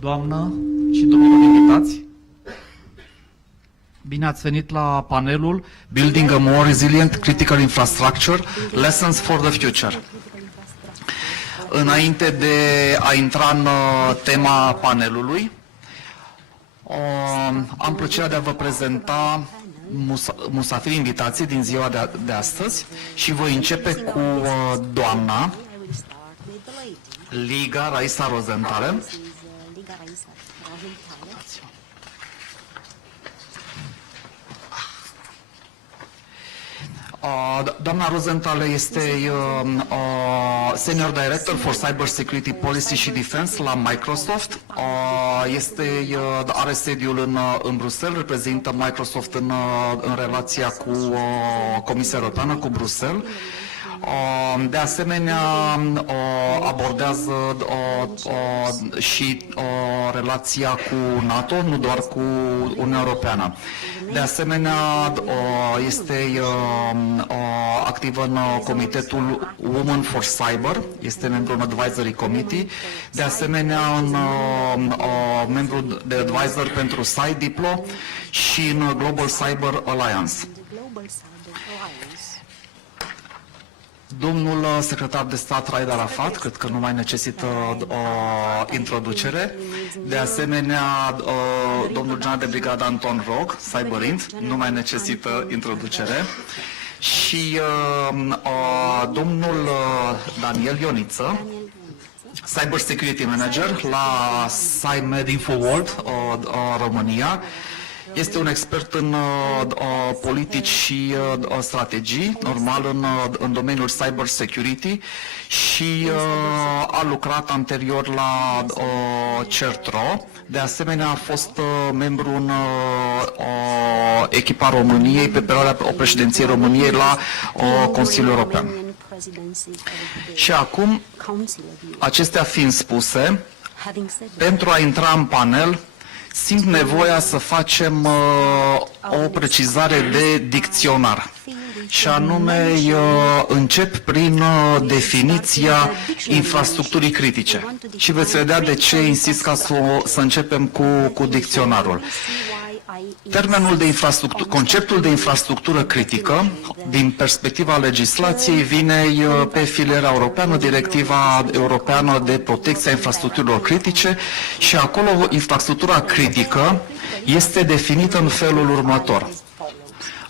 Doamnă și domnilor invitați, bine ați venit la panelul Building a More Resilient Critical Infrastructure, Lessons for the Future. Înainte de a intra în tema panelului, am plăcerea de a vă prezenta musafiri invitații din ziua de astăzi și voi începe cu doamna Līga, Raita, Rozentāle. Doamna Rozentāle este Senior Director for Cybersecurity Policy și Defense la Microsoft. Are sediul în Bruxelles, reprezintă Microsoft în relația cu Comisia Europeană, cu Bruxelles. De asemenea, abordează și relația cu NATO, nu doar cu Uniunea Europeană. De asemenea, este activă în Comitetul Women for Cyber, este membru în Advisory Committee, de asemenea membru de advisor pentru CyDiplo și în Global Cyber Alliance. Domnul secretar de stat Raed ARAFAT, cred că nu mai necesită o introducere. De asemenea, domnul general de brigadă Anton, CyberInt, nu mai necesită introducere. Și domnul Daniel Ioniță, Cybersecurity Manager la Cymed Infoworld, Romania. Este un expert în politici și strategii, normal în domeniul Cybersecurity și a lucrat anterior la CERTRO. De asemenea, a fost membru în echipa României pe perioada președinției României la Consiliul European. Și acum, acestea fiind spuse, pentru a intra în panel, simt nevoia să facem o precizare de dicționar. Și anume, încep prin definiția infrastructurii critice. Și veți vedea de ce insist ca să începem cu dicționarul. Conceptul de infrastructură critică, din perspectiva legislației, vine pe filiera europeană, Directiva Europeană de Protecție a Infrastructurilor Critice și acolo infrastructura critică este definită în felul următor.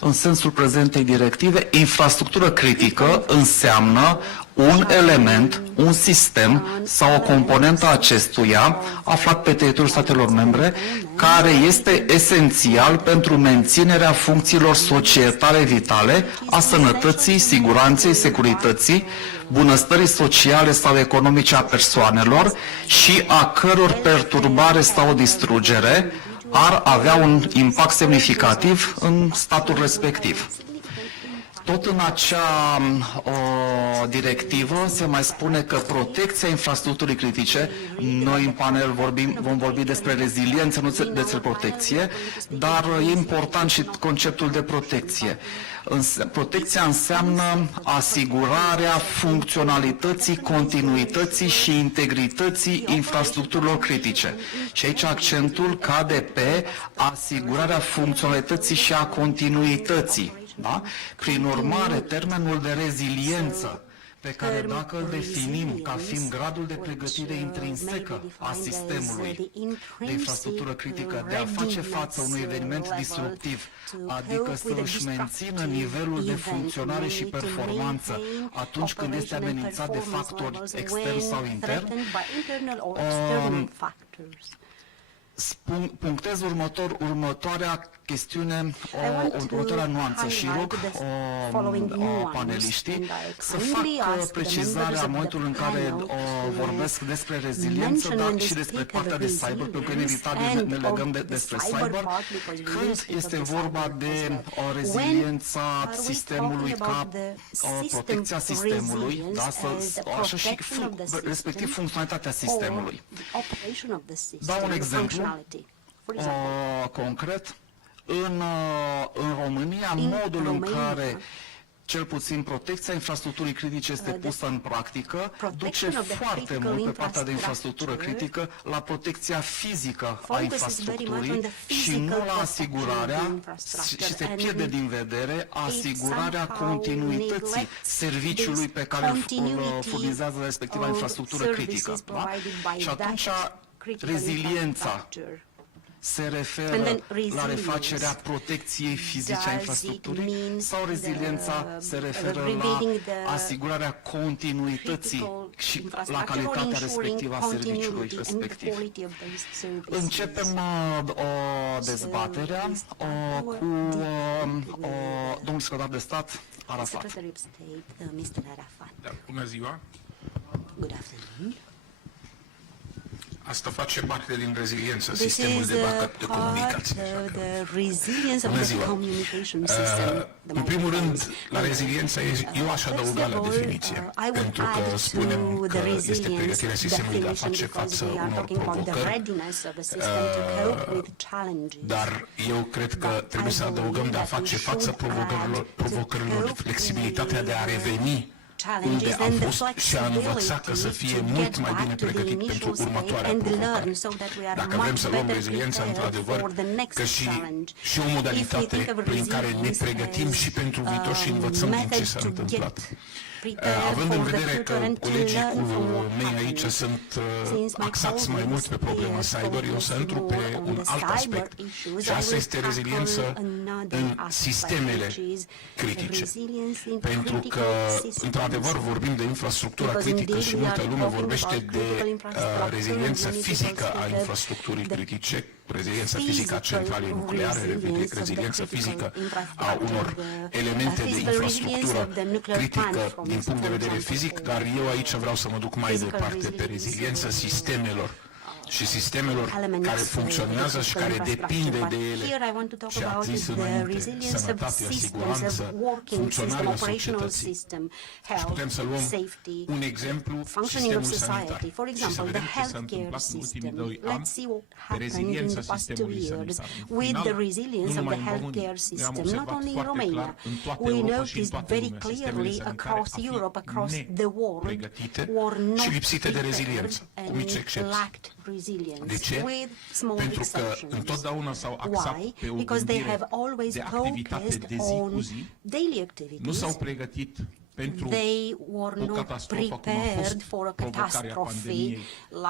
În sensul prezentei directive, infrastructură critică înseamnă un element, un sistem sau o componentă a acestuia aflat pe teritoriul statelor membre care este esențial pentru menținerea funcțiilor societale vitale a sănătății, siguranței, securității, bunăstării sociale sau economice a persoanelor și a căror perturbare sau distrugere ar avea un impact semnificativ în statul respectiv. Tot în acea directivă se mai spune că protecția infrastructurii critice, noi în panel vom vorbi despre reziliență, nu despre protecție, dar e important și conceptul de protecție. Protecția înseamnă asigurarea funcționalității, continuității și integrității infrastructurilor critice. Și aici accentul cade pe asigurarea funcționalității și a continuității. Da? Prin urmare, termenul de reziliență, pe care dacă îl definim ca fiind gradul de pregătire intrinsecă a sistemului de infrastructură critică de a face față unui eveniment disruptiv, adică să își mențină nivelul de funcționare și performanță atunci când este amenințat de factori externi sau interni, punctez următoarea chestiune, următoarea nuanță și rog paneliștii să facă precizarea în momentul în care vorbesc despre reziliență, dar și despre partea de cyber, pentru că inevitabil ne legăm despre cyber, când este vorba de reziliența sistemului ca protecția sistemului, da, așa și respectiv funcționalitatea sistemului. Dau un exemplu concret. În România, modul în care cel puțin protecția infrastructurii critice este pusă în practică, duce foarte mult pe partea de infrastructură critică la protecția fizică a infrastructurii și nu la asigurarea, și se pierde din vedere asigurarea continuității serviciului pe care îl furnizează respectiva infrastructură critică. Da? Și atunci reziliența se referă la refacerea protecției fizice a infrastructurii sau reziliența se referă la asigurarea continuității și la calitatea respectivă a serviciului respectiv. Începem dezbaterea cu domnul secretar de stat ARAFAT. Bună ziua! Asta face parte din reziliența sistemului de backup de comunicații. Bună ziua! În primul rând, la reziliența, eu aș adăuga la definiție, pentru că spunem că este pregătirea sistemului de a face față unor provocări, dar eu cred că trebuie să adăugăm de a face față provocărilor, flexibilitatea de a reveni unde am fost și a învăța că să fie mult mai bine pregătit pentru următoarea provocare. Dacă vrem să luăm reziliența, într-adevăr, că și o modalitate prin care ne pregătim și pentru viitor și învățăm din ce s-a întâmplat. Având în vedere că colegii mei aici sunt axați mai mult pe problema cyber, eu să intru pe un alt aspect și asta este reziliență în sistemele critice. Pentru că, într-adevăr, vorbim de infrastructura critică și multă lume vorbește de reziliență fizică a infrastructurii critice, reziliența fizică a centralei nucleare, reziliența fizică a unor elemente de infrastructură critică din punct de vedere fizic, dar eu aici vreau să mă duc mai departe pe reziliența sistemelor și sistemelor care funcționează și care depinde de ele. Și ați zis înainte, sănătatea, siguranță, funcționarea societății. Și putem să luăm un exemplu, sistemul sanitar. Și să vedem ce s-a întâmplat în ultimii 2 ani pe reziliența sistemului sanitar. Nu numai în România, ne-am observat foarte clar în toată Europa și în toată lumea sistemele sanitare a fi nepregătite și lipsite de reziliență, cu mici excepții. De ce? Pentru că întotdeauna s-au axat pe o gândire de activitate de zi cu zi, nu s-au pregătit pentru o catastrofă cum a fost provocarea pandemiei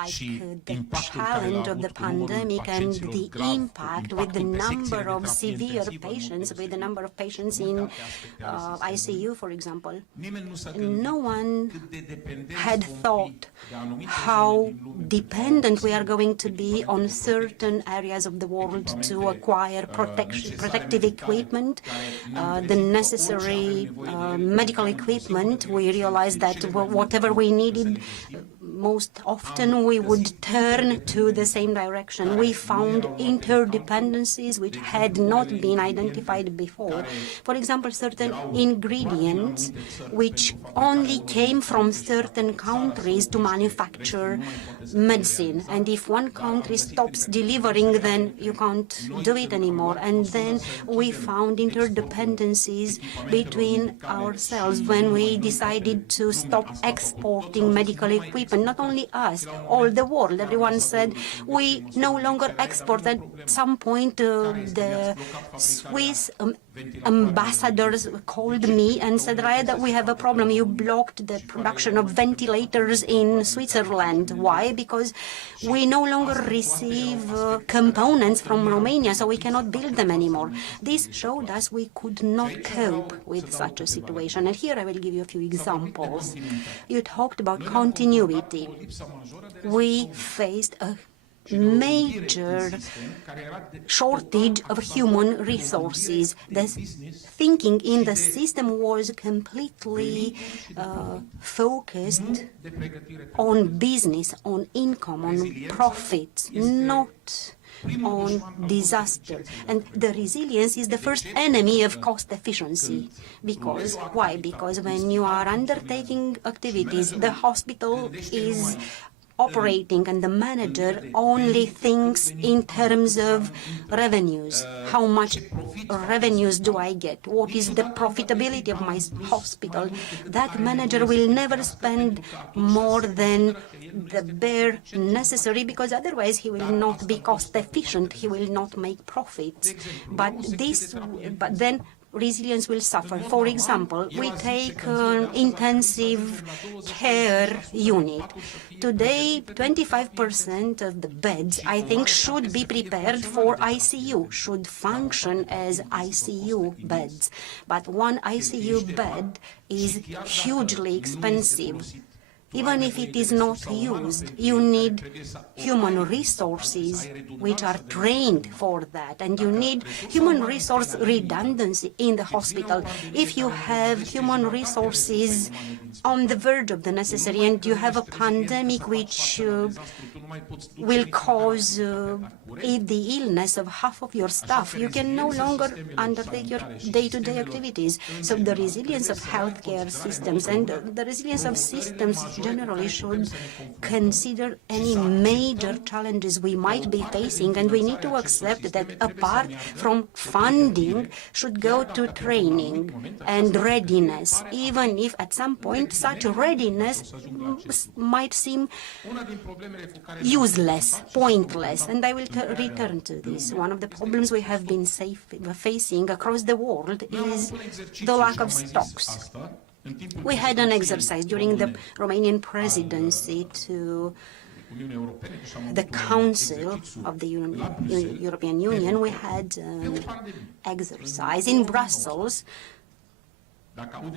și impactul care l-a avut cu numărul pacienților grav, impactul pe secțiile de terapie intensivă, with the number of patients in ICU, for example. Nimeni nu s-a No gândit one cât de dependenți had vom fi thought de anumite how zone din lume, dependent we are going to be on certain areas of the world to acquire protective equipment, the necessary medical equipment. We realized that whatever we needed, most often we would turn to the same direction. We found interdependencies which had not been identified before. For example, certain ingredients which only came from certain countries to manufacture medicine. And if one country stops delivering, then you can't do it anymore. And then we found interdependencies between ourselves when we decided to stop exporting medical equipment. Not only us, all the world. Everyone said we no longer export. At some point, the Swiss ambassadors called me and said, Raed, we have a problem. You blocked the production of ventilators in Switzerland. Why? Because we no longer receive components from Romania, so we cannot build them anymore. This showed us we could not cope with such a situation. And here I will give you a few examples. You talked about continuity. We faced a major shortage of human resources. The thinking in the system was completely focused on business, on income, on profits, not on disaster. And the resilience is the first enemy of cost efficiency. Because, why? Because when you are undertaking activities, the hospital is operating, and the manager only thinks in terms of revenues. How much revenues do I get? What is the profitability of my hospital? That manager will never spend more than the bare necessary, because otherwise he will not be cost efficient, he will not make profits. But then resilience will suffer. For example, we take an intensive care unit. Today, 25% of the beds, I think, should be prepared for ICU, should function as ICU beds. But one ICU bed is hugely expensive. Even if it is not used, you need human resources which are trained for that, and you need human resource redundancy in the hospital. If you have human resources on the verge of the necessary and you have a pandemic which will cause the illness of half of your staff, you can no longer undertake your day-to-day activities. So the resilience of healthcare systems and the resilience of systems generally should consider any major challenges we might be facing, and we need to accept that apart from funding should go to training and readiness, even if at some point such readiness might seem useless, pointless, and I will return to this. One of the problems we have been facing across the world is the lack of stocks. We had an exercise during the Romanian presidency to the Council of the European Union. We had an exercise in Brussels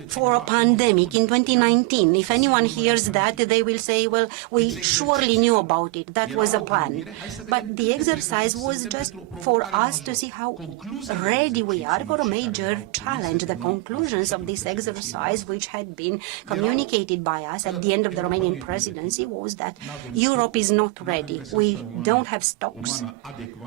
for a pandemic in 2019. If anyone hears that, they will say, well, we surely knew about it. That was a plan. But the exercise was just for us to see how ready we are for a major challenge. The conclusions of this exercise, which had been communicated by us at the end of the Romanian presidency, was that Europe is not ready. We don't have stocks.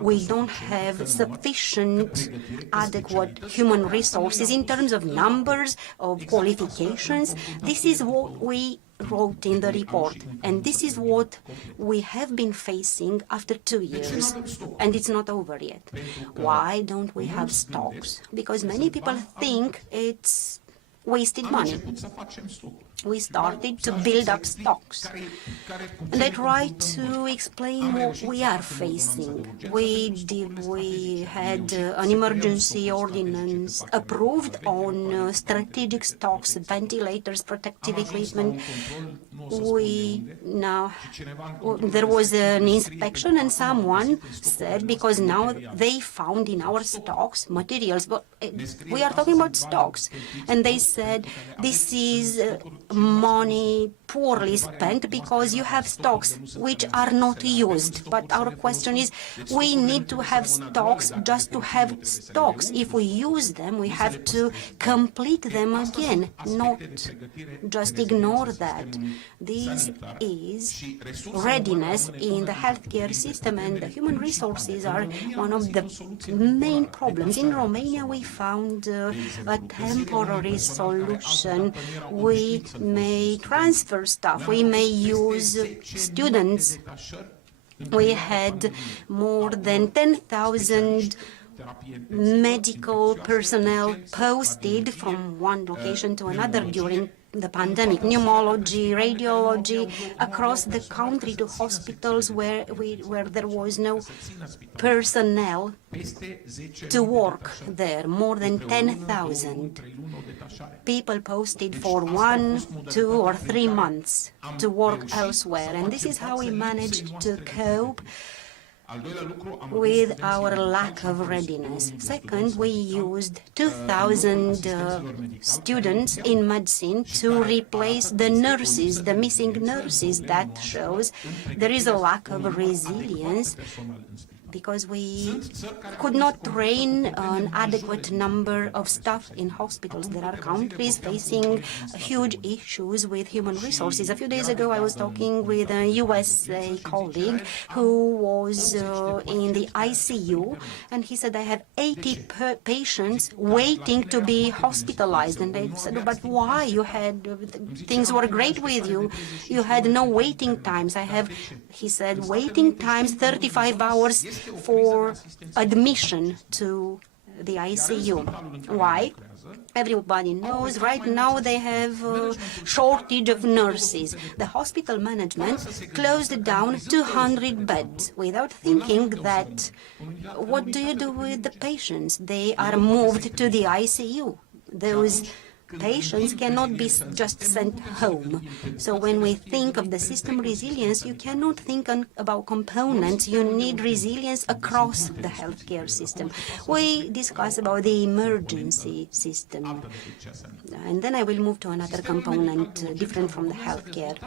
We don't have sufficient adequate human resources in terms of numbers, of qualifications. This is what we wrote in the report, and this is what we have been facing after 2 years, and it's not over yet. Why don't we have stocks? Because many people think it's wasted money. We started to build up stocks. And I try to explain what we are facing. We had an emergency ordinance approved on strategic stocks, ventilators, protective equipment. There was an inspection, and someone said, because now they found in our stocks materials, but we are talking about stocks, and they said this is money poorly spent because you have stocks which are not used. But our question is, we need to have stocks just to have stocks. If we use them, we have to complete them again, not just ignore that. This is readiness in the healthcare system, and the human resources are one of the main problems. In Romania, we found a temporary solution. We may transfer staff, we may use students. We had more than 10,000 medical personnel posted from one location to another during the pandemic, pneumology, radiology, across the country to hospitals where there was no personnel to work there. More than 10,000 people posted for 1, 2, or 3 months to work elsewhere. And this is how we managed to cope with our lack of readiness. Second, we used 2,000 students in medicine to replace the nurses, the missing nurses. That shows there is a lack of resilience because we could not train an adequate number of staff in hospitals. There are countries facing huge issues with human resources. A few days ago, I was talking with a USA colleague who was in the ICU, and he said, I have 80 patients waiting to be hospitalized. And I said, but why? You had, things were great with you. You had no waiting times. He said, waiting times 35 hours for admission to the ICU. Why? Everybody knows right now they have a shortage of nurses. The hospital management closed down 200 beds without thinking that what do you do with the patients? They are moved to the ICU. Those patients cannot be just sent home. So when we think of the system resilience, you cannot think about components. You need resilience across the healthcare system. We discuss about the emergency system. And then I will move to another component different from the healthcare.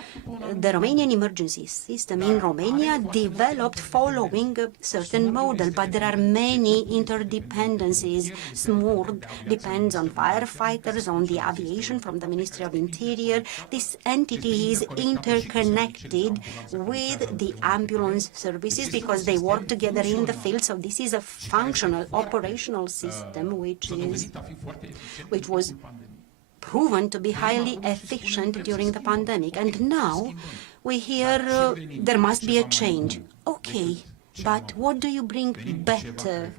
The Romanian emergency system in Romania developed following a certain model, but there are many interdependencies. SMURD depends on firefighters, on the aviation from the Ministry of Interior. This entity is interconnected with the ambulance services because they work together in the field. So this is a functional, operational system which was proven to be highly efficient during the pandemic. And now we hear there must be a change. Okay, but what do you bring better?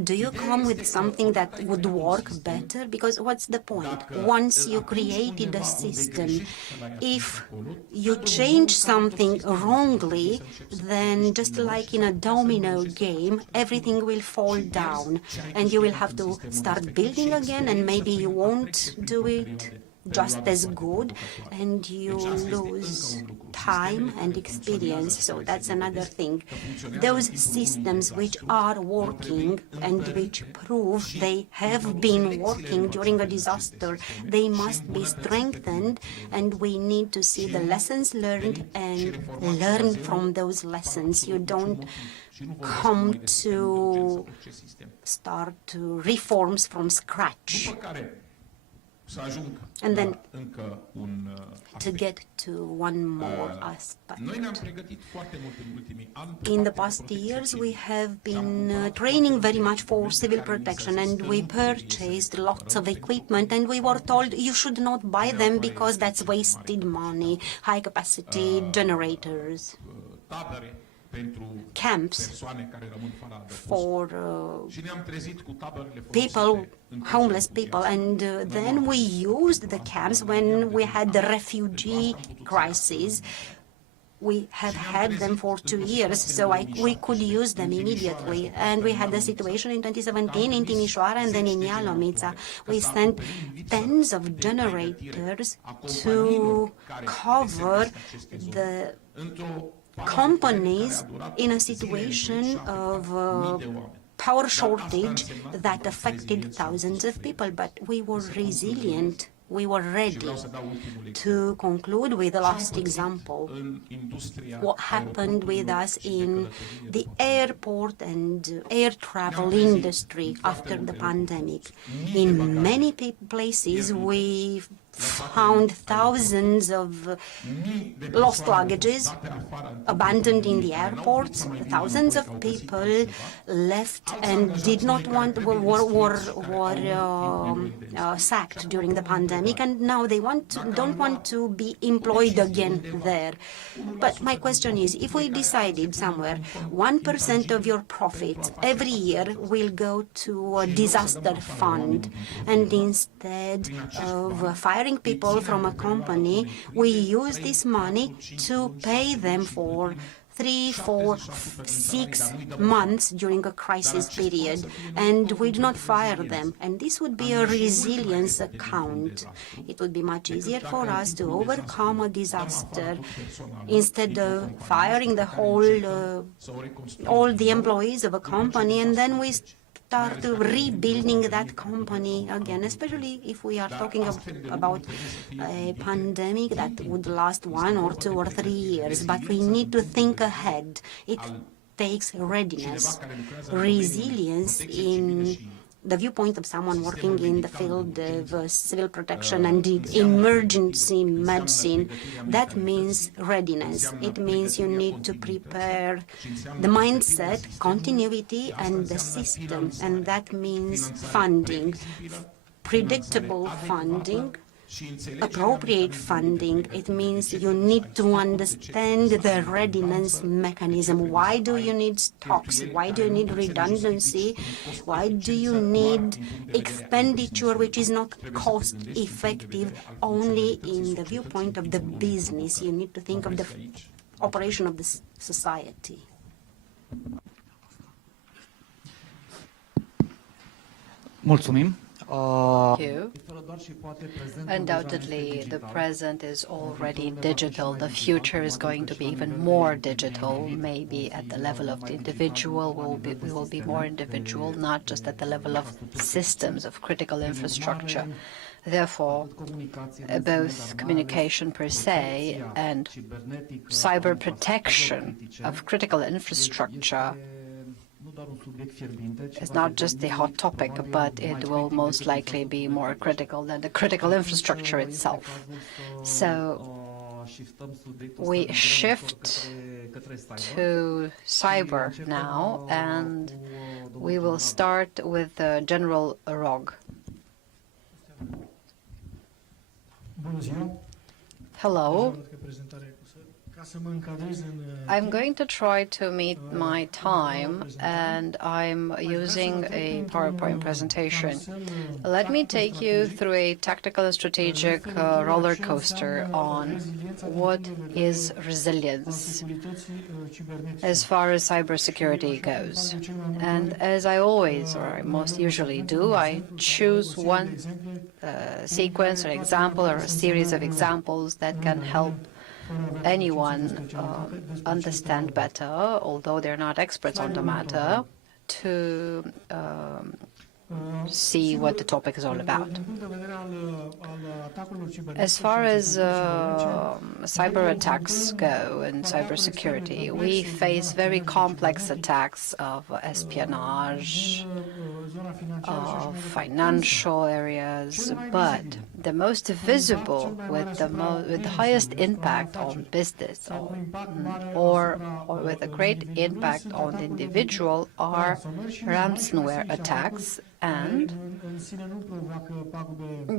Do you come with something that would work better? Because what's the point? Once you created a system, if you change something wrongly, then just like in a domino game, everything will fall down and you will have to start building again, and maybe you won't do it just as good, and you lose time and experience. So that's another thing. Those systems which are working and which prove they have been working during a disaster, they must be strengthened, and we need to see the lessons learned and learn from those lessons. You don't come to start reforms from scratch. And then to get to one more aspect. In the past years, we have been training very much for civil protection, and we purchased lots of equipment, and we were told you should not buy them because that's wasted money, high-capacity generators, camps for people, homeless people, and then we used the camps when we had the refugee crisis. We have had them for 2 years, so we could use them immediately. And we had the situation in 2017 in Timișoara and then in Ialomița. We sent tens of generators to cover the companies in a situation of power shortage that affected thousands of people, but we were resilient. We were ready. To conclude with the last example, what happened with us in the airport and air travel industry after the pandemic. In many places, we found thousands of lost luggages abandoned in the airports. Thousands of people left and did not want, were sacked during the pandemic, and now they don't want to be employed again there. But my question is, if we decided somewhere 1% of your profits every year will go to a disaster fund, and instead of firing people from a company, we use this money to pay them for 3, 4, 6 months during a crisis period, and we do not fire them. And this would be a resilience account. It would be much easier for us to overcome a disaster instead of firing the all the employees of a company, and then we start rebuilding that company again, especially if we are talking about a pandemic that would last 1 or 2 or 3 years. But we need to think ahead. It takes readiness, resilience in the viewpoint of someone working in the field of civil protection and emergency medicine. That means readiness. It means you need to prepare the mindset, continuity, and the system, and that means funding, predictable funding, appropriate funding. It means you need to understand the readiness mechanism. Why do you need stocks? Why do you need redundancy? Why do you need expenditure which is not cost effective only in the viewpoint of the business? You need to think of the operation of the society. Mulțumim. Thank you. Undoubtedly, the present is already digital. The future is going to be even more digital. Maybe at the level of the individual, we will be more individual, not just at the level of systems, of critical infrastructure. Therefore, both communication per se and cyber protection of critical infrastructure is not just the hot topic, but it will most likely be more critical than the critical infrastructure itself. So we shift to cyber now, and we will start with General Rog. Hello. I'm going to try to meet my time, and I'm using a PowerPoint presentation. Let me take you through a tactical and strategic roller coaster on what is resilience as far as cybersecurity goes. And as I always, or I most usually do, I choose one sequence or example or a series of examples that can help anyone understand better, although they're not experts on the matter, to see what the topic is all about. As far as cyber attacks go and cybersecurity, we face very complex attacks of espionage, of financial areas, but the most visible with the highest impact on business or with a great impact on the individual are ransomware attacks, and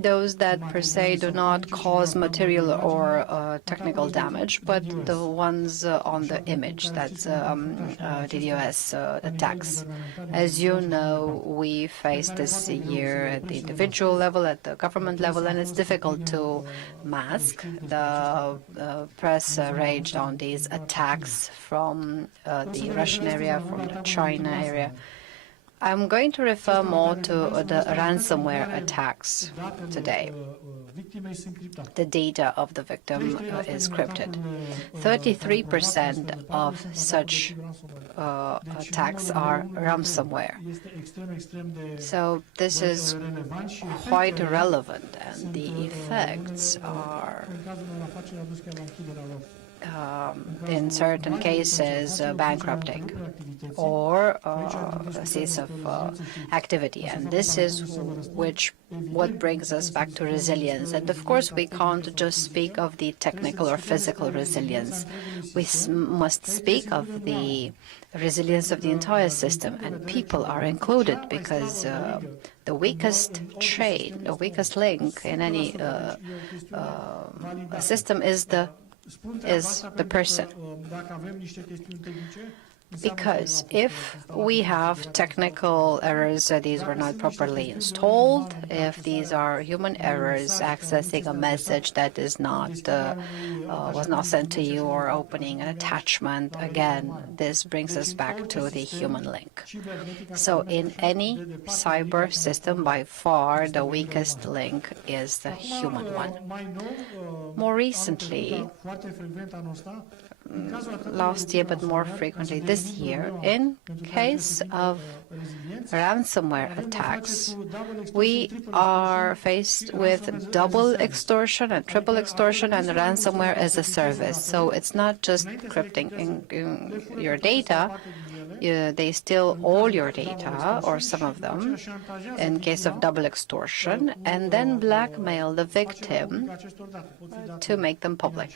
those that per se do not cause material or technical damage, but the ones on the image, that's DDoS attacks. As you know, we faced this year at the individual level, at the government level, and it's difficult to mask. The press raged on these attacks from the Russian area, from the China area. I'm going to refer more to the ransomware attacks today. The data of the victim is encrypted. 33% of such attacks are ransomware. So this is quite relevant, and the effects are in certain cases bankrupting or a cease of activity, and this is what brings us back to resilience. And of course we can't just speak of the technical or physical resilience. We must speak of the resilience of the entire system, and people are included, because the weakest chain, the weakest link in any system is the person. Because if we have technical errors, these were not properly installed, if these are human errors accessing a message that is not was not sent to you, or opening an attachment, again, this brings us back to the human link. So in any cyber system, by far the weakest link is the human one. More recently, last year, but more frequently this year. In case of ransomware attacks, we are faced with double extortion and triple extortion and ransomware as a service. So it's not just encrypting your data. They steal all your data, or some of them, in case of double extortion, and then blackmail the victim to make them public.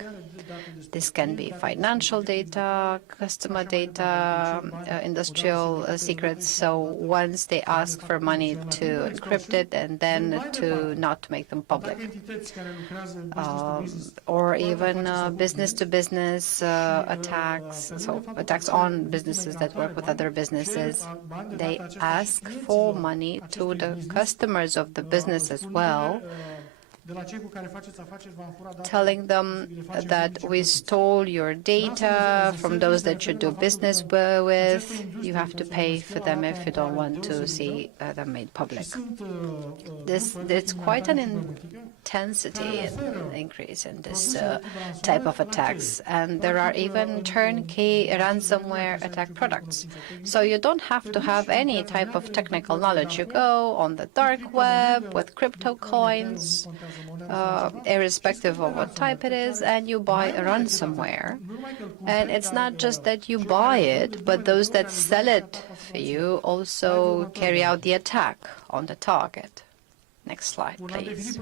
This can be financial data, customer data, industrial secrets. So once they ask for money to encrypt it and then to not make them public. Or even business-to-business attacks, so attacks on businesses that work with other businesses. They ask for money to the customers of the business as well, telling them that we stole your data from those that you do business with. You have to pay for them if you don't want to see them made public. It's quite an intensity and increase in this type of attacks. And there are even turnkey ransomware attack products. So you don't have to have any type of technical knowledge. You go on the dark web with crypto coins, irrespective of what type it is, and you buy a ransomware. And it's not just that you buy it, but those that sell it for you also carry out the attack on the target. Next slide, please.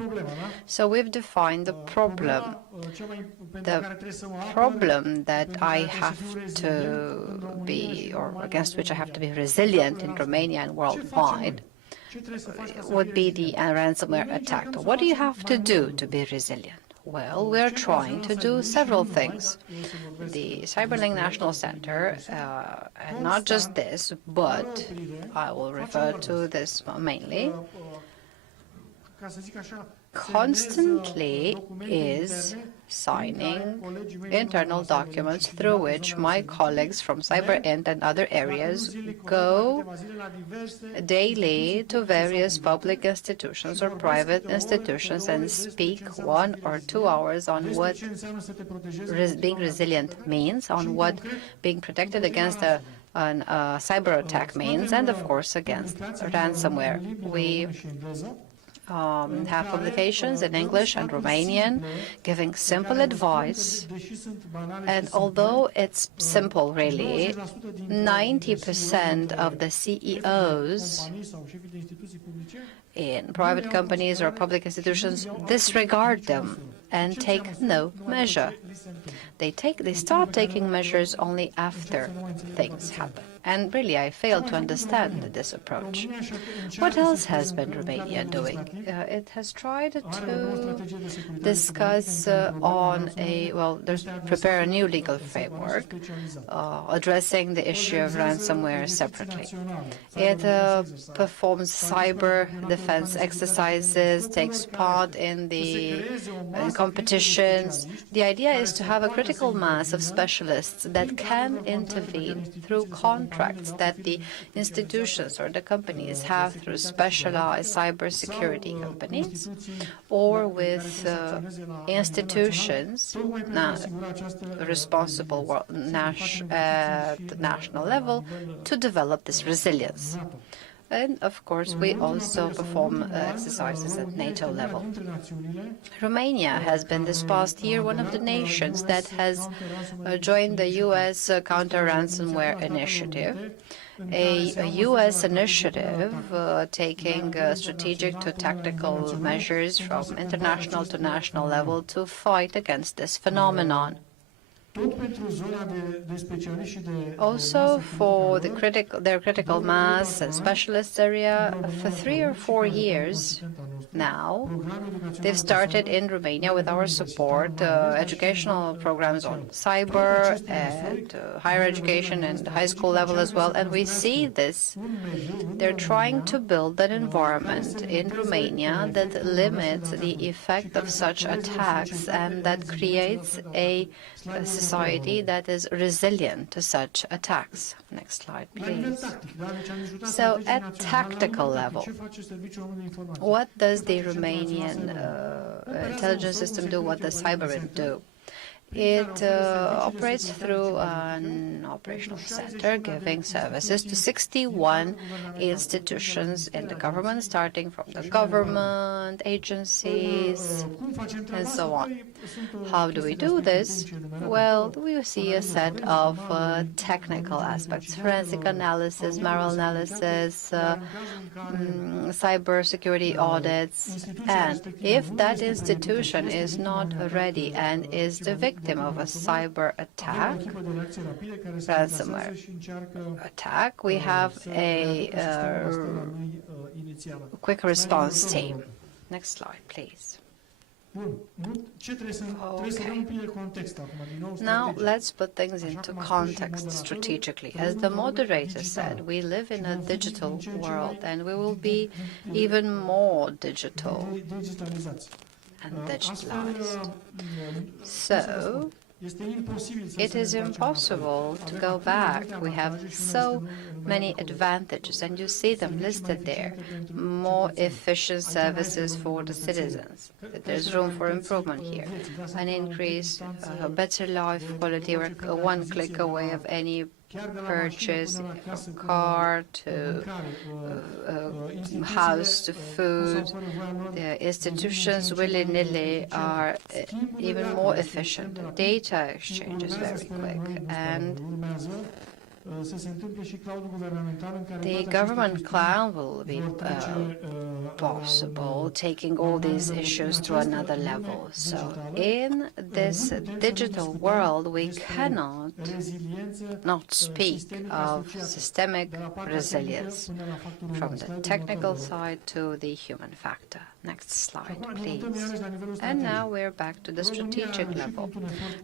So we've defined the problem. The problem that I have to be, or against which I have to be resilient in Romania and worldwide, would be the ransomware attack. What do you have to do to be resilient? Well, we're trying to do several things. The CyberLink National Center, and not just this, but I will refer to this mainly, constantly is signing internal documents through which my colleagues from CyberInt and other areas go daily to various public institutions or private institutions and speak 1 or 2 hours on what being resilient means, on what being protected against a cyber attack means, and of course against ransomware. We have publications in English and Romanian giving simple advice, and although it's simple really, 90% of the CEOs in private companies or public institutions disregard them and take no measure. They start taking measures only after things happen. And really, I fail to understand this approach. What else has been Romania doing? It has tried to discuss prepare a new legal framework addressing the issue of ransomware separately. It performs cyber defense exercises, takes part in competitions. The idea is to have a critical mass of specialists that can intervene through contracts that the institutions or the companies have through specialized cybersecurity companies or with institutions responsible at the national level to develop this resilience. And of course, we also perform exercises at NATO level. Romania has been this past year one of the nations that has joined the U.S. Counter-Ransomware Initiative, a U.S. initiative taking strategic to tactical measures from international to national level to fight against this phenomenon. Also, for their critical mass and specialist area, for 3 or 4 years now, they've started in Romania with our support educational programs on cyber and higher education and high school level as well. And we see this. They're trying to build an environment in Romania that limits the effect of such attacks and that creates a society that is resilient to such attacks. Next slide, please. So, at tactical level, what does the Romanian intelligence system do? What does CyberInt do? It operates through an operational center giving services to 61 institutions in the government, starting from the government, agencies, and so on. How do we do this? Well, we see a set of technical aspects: forensic analysis, malware analysis, cybersecurity audits, and if that institution is not ready and is the victim of a cyber attack, ransomware attack, we have a quick response team. Next slide, please. Okay. Now let's put things into context strategically. As the moderator said, we live in a digital world and we will be even more digital and digitalized. So it is impossible to go back. We have so many advantages, and you see them listed there. More efficient services for the citizens. There's room for improvement here. An increase, a better life quality, or one click away of any purchase, from car to house to food. The institutions willy-nilly are even more efficient. Data exchange is very quick, and the government cloud will be possible, taking all these issues to another level. So in this digital world, we cannot not speak of systemic resilience, from the technical side to the human factor. Next slide, please. And now we're back to the strategic level.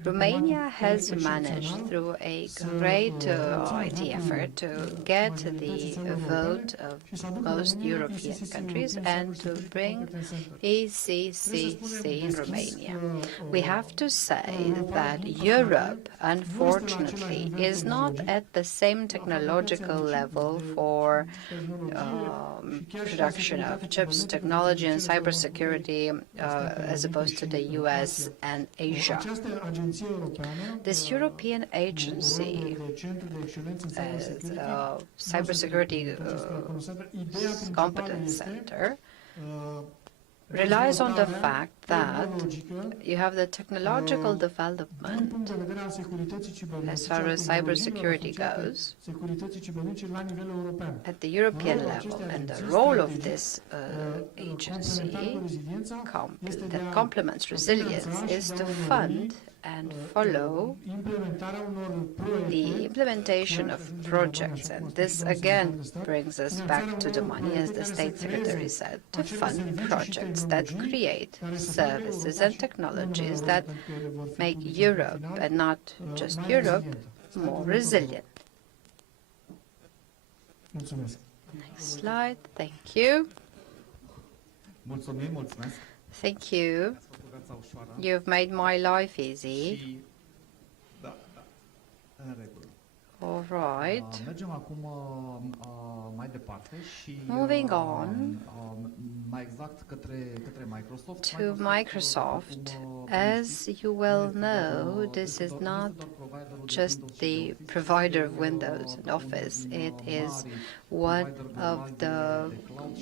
Romania has managed, through a great IT effort, to get the vote of most European countries and to bring ECCC in Romania. We have to say that Europe, unfortunately, is not at the same technological level for production of chips, technology, and cybersecurity as opposed to the US and Asia. This European agency, Cybersecurity Competence Center, relies on the fact that you have the technological development as far as cybersecurity goes at the European level, and the role of this agency that complements resilience is to fund and follow the implementation of projects. And this again brings us back to the money, as the State Secretary said, to fund projects that create services and technologies that make Europe, and not just Europe, more resilient. Next slide. Thank you. Thank you. You've made my life easy. All right. Moving on to Microsoft. As you well know, this is not just the provider of Windows and Office. It is one of the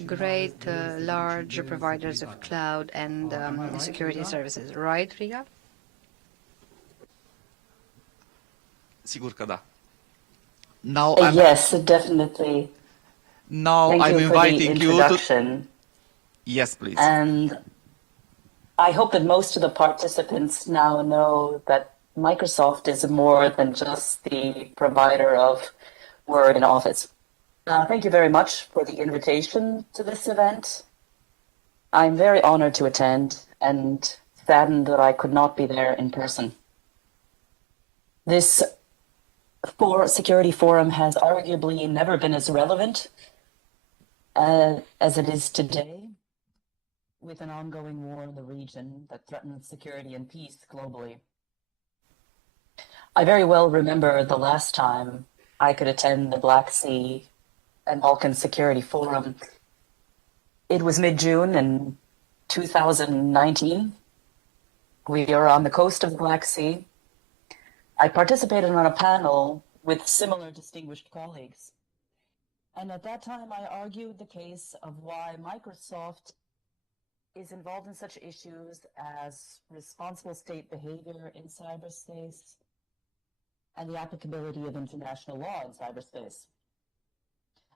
great large providers of cloud and security services. Right, Riga? Sigur că da. Yes, definitely. Now Thank I'm you for the inviting you to... introduction. Yes, please. And I hope that most of the participants now know that Microsoft is more than just the provider of Word and Office. Thank you very much for the invitation to this event. I'm very honored to attend and saddened that I could not be there in person. This security forum has arguably never been as relevant as it is today, with an ongoing war in the region that threatens security and peace globally. I very well remember the last time I could attend the Black Sea and Balkan Security Forum. It was mid-June in 2019. We are on the coast of the Black Sea, I participated on a panel with similar distinguished colleagues. And at that time, I argued the case of why Microsoft is involved in such issues as responsible state behavior in cyberspace and the applicability of international law in cyberspace.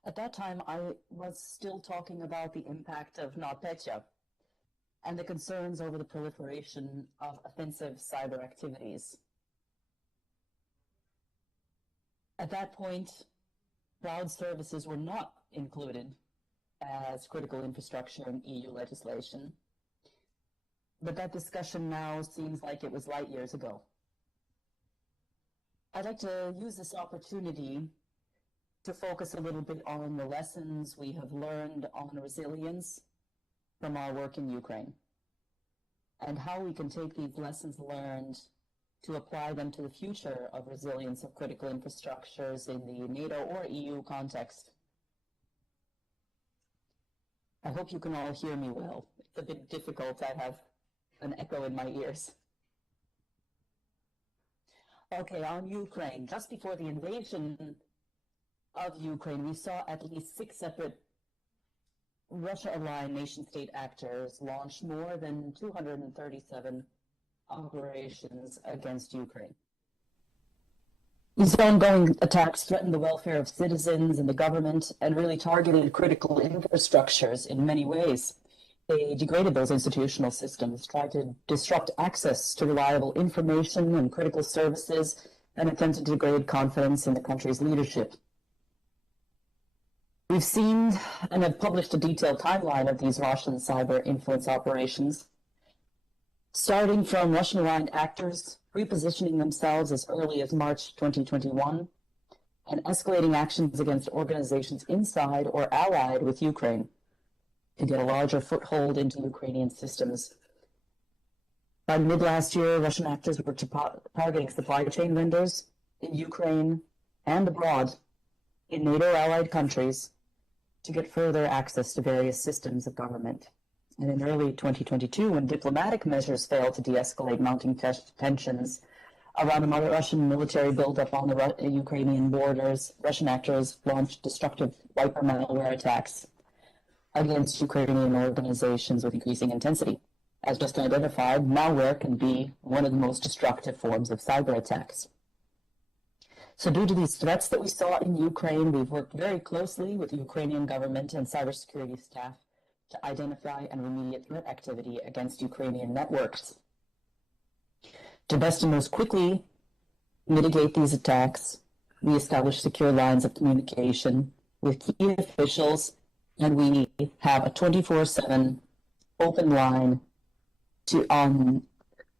At that time, I was still talking about the impact of NotPetya and the concerns over the proliferation of offensive cyber activities. At that point, cloud services were not included as critical infrastructure in EU legislation, but that discussion now seems like it was light years ago. I'd like to use this opportunity to focus a little bit on the lessons we have learned on resilience from our work in Ukraine, and how we can take these lessons learned to apply them to the future of resilience of critical infrastructures in the NATO or EU context. I hope you can all hear me well. It's a bit difficult. I have an echo in my ears. Okay, on Ukraine. Just before the invasion of Ukraine, we saw at least 6 separate Russia-aligned nation-state actors launch more than 237 operations against Ukraine. These ongoing attacks threatened the welfare of citizens and the government and really targeted critical infrastructures in many ways. They degraded those institutional systems, tried to disrupt access to reliable information and critical services, and attempted to degrade confidence in the country's leadership. We've seen and have published a detailed timeline of these Russian cyber influence operations, starting from Russian-aligned actors repositioning themselves as early as March 2021 and escalating actions against organizations inside or allied with Ukraine to get a larger foothold into Ukrainian systems. By mid-last year, Russian actors were targeting supply chain vendors in Ukraine and abroad in NATO-allied countries to get further access to various systems of government. And in early 2022, when diplomatic measures failed to de-escalate mounting tensions around a Russian military buildup on the Ukrainian borders, Russian actors launched destructive wiper malware attacks against Ukrainian organizations with increasing intensity. As just identified, malware can be one of the most destructive forms of cyber attacks. So due to these threats that we saw in Ukraine, we've worked very closely with the Ukrainian government and cybersecurity staff to identify and remediate threat activity against Ukrainian networks. To best and most quickly mitigate these attacks, we established secure lines of communication with key officials, and we have a 24/7 open line on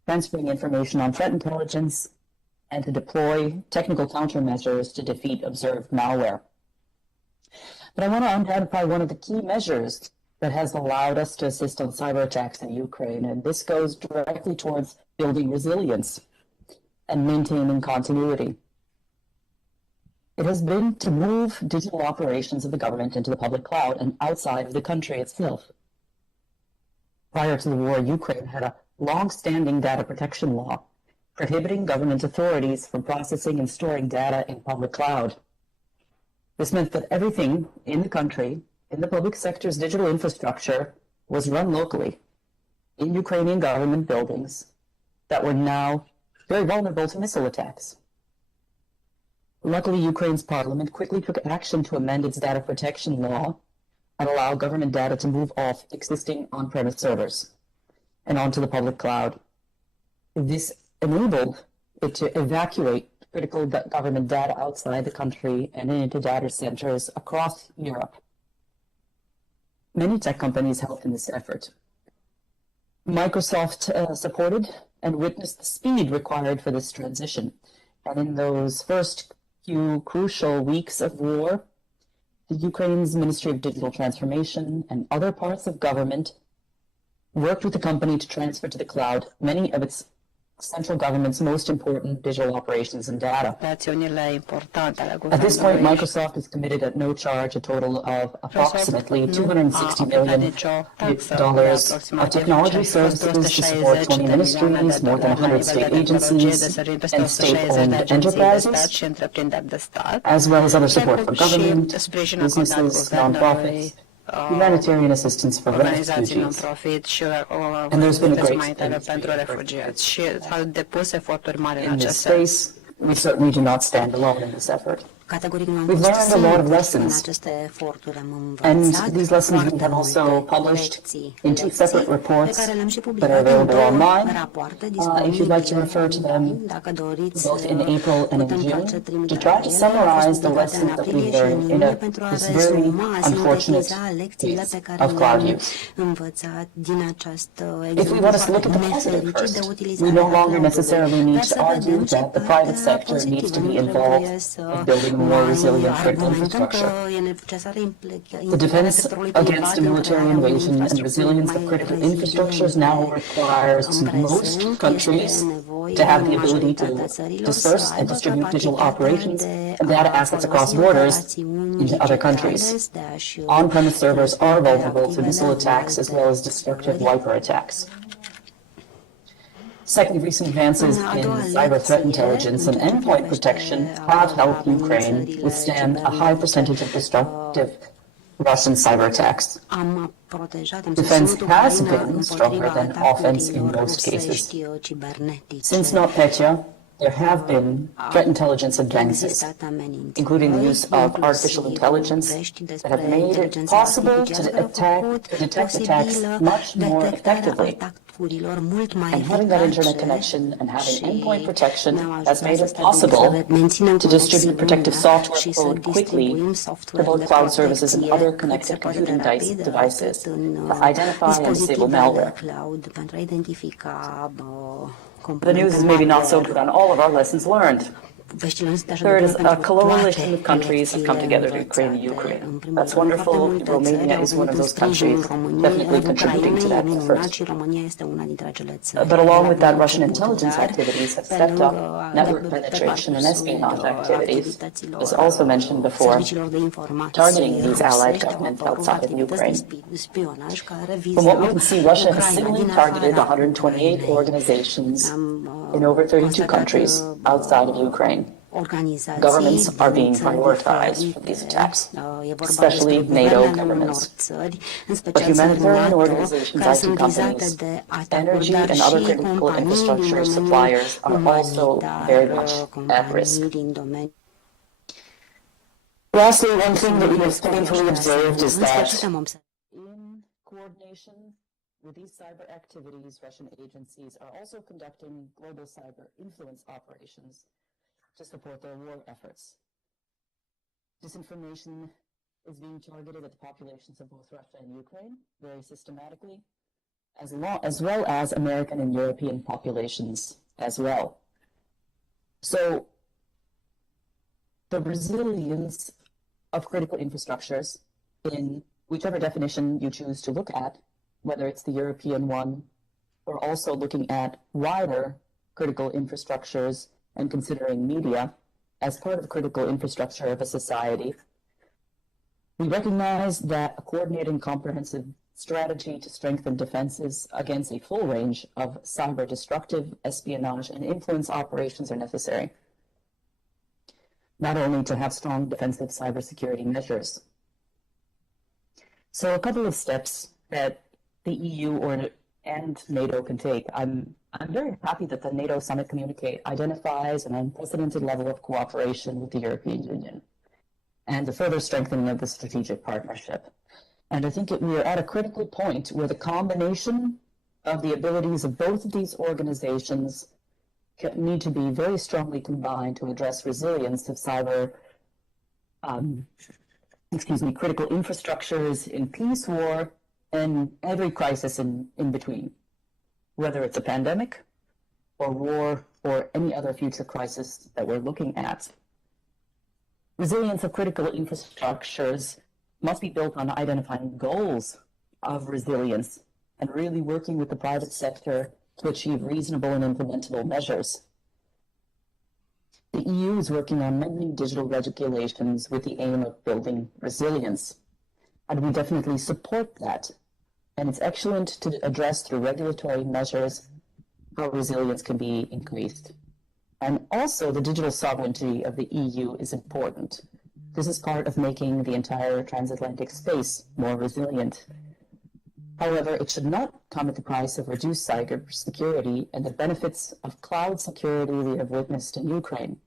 transferring information on threat intelligence and to deploy technical countermeasures to defeat observed malware. But I want to identify one of the key measures that has allowed us to assist on cyber attacks in Ukraine, and this goes directly towards building resilience and maintaining continuity. It has been to move digital operations of the government into the public cloud and outside of the country itself. Prior to the war, Ukraine had a long-standing data protection law prohibiting government authorities from processing and storing data in public cloud. This meant that everything in the country, in the public sector's digital infrastructure, was run locally in Ukrainian government buildings that were now very vulnerable to missile attacks. Luckily, Ukraine's parliament quickly took action to amend its data protection law and allow government data to move off existing on-premise servers and onto the public cloud. This enabled it to evacuate critical government data outside the country and into data centers across Europe. Many tech companies helped in this effort. Microsoft supported and witnessed the speed required for this transition. And in those first few crucial weeks of war, the Ukraine's Ministry of Digital Transformation and other parts of government worked with the company to transfer to the cloud many of its central government's most important digital operations and data. Operațiunile importante ale At this point, guvernului. Microsoft has committed at no charge a total of approximately $260 million of technology services to support 20 ministries, more than 100 state agencies, and state-owned enterprises, as well as other support for government, businesses, non-profits, humanitarian assistance for refugees. And there's been a great pentru refugiați și s-au depus eforturi mari în in this acest sens. space. We certainly do not stand alone in this effort. Categoric nu am We've fost learned a lot of singuri în lessons. aceste eforturi, am And învățat these lessons we foarte have also multe published lecții, in two separate pe reports care le-am și that are publicat în available două online. rapoarte If you'd like to refer to them, dacă doriți, both in April and in putem June, face to trimiterea try la to ele. summarize the Au fost lessons that publicate în we've aprilie și learned în in iunie pentru a this very rezuma, unfortunate sintetiza lecțiile pe care of cloud le-am use. învățat din această If we want to look at the positive first, we no longer necessarily need to argue that the private sector needs to be involved in building a more resilient critical infrastructure. The defense against a military invasion and resilience of critical infrastructures now requires most countries to have the ability to disperse and distribute digital operations and data assets across borders into other countries. On-premise servers are vulnerable to missile attacks as well as destructive wiper attacks. Second, recent advances in cyber threat intelligence and endpoint protection have helped Ukraine withstand a high percentage of destructive Russian cyber attacks. Defense has been stronger than offense in most cases. Since NotPetya, there have been threat intelligence advances, including the use of artificial intelligence that have made it possible to detect attacks much more effectively. And having that internet connection and having endpoint protection has made it possible to distribute protective software code quickly to both cloud services and other connected computing devices to identify and disable malware. The news is maybe not so good on all of our lessons learned. Third is a coalition of countries have come together to create Ukraine. That's wonderful. Romania is one of those countries, definitely contributing to that effort. But along with that, Russian intelligence activities have stepped up network penetration and espionage activities, as also mentioned before, targeting these allied governments outside of Ukraine. From what we can see, Russia has similarly targeted 128 organizations in over 32 countries outside of Ukraine. Governments are being prioritized for these attacks, especially NATO governments. But humanitarian organizations, IT companies, energy and other critical infrastructure suppliers are also very much at risk. Lastly, one thing that we have painfully observed is that in coordination with these cyber activities, Russian agencies are also conducting global cyber influence operations to support their war efforts. Disinformation is being targeted at the populations of both Russia and Ukraine very systematically, as well as American and European populations as well. So the resilience of critical infrastructures, in whichever definition you choose to look at, whether it's the European one, or also looking at wider critical infrastructures and considering media as part of critical infrastructure of a society, we recognize that a coordinated and comprehensive strategy to strengthen defenses against a full range of cyber-destructive espionage and influence operations are necessary, not only to have strong defensive cybersecurity measures. So a couple of steps that the EU and NATO can take. I'm very happy that the NATO summit communique identifies an unprecedented level of cooperation with the European Union and the further strengthening of the strategic partnership. And I think we are at a critical point where the combination of the abilities of both of these organizations need to be very strongly combined to address resilience of critical infrastructures in peace, war, and every crisis in between, whether it's a pandemic or war or any other future crisis that we're looking at. Resilience of critical infrastructures must be built on identifying goals of resilience and really working with the private sector to achieve reasonable and implementable measures. The EU is working on many digital regulations with the aim of building resilience, and we definitely support that. And it's excellent to address through regulatory measures how resilience can be increased. And also the digital sovereignty of the EU is important. This is part of making the entire transatlantic space more resilient. However, it should not come at the price of reduced cybersecurity and the benefits of cloud security we have witnessed in Ukraine.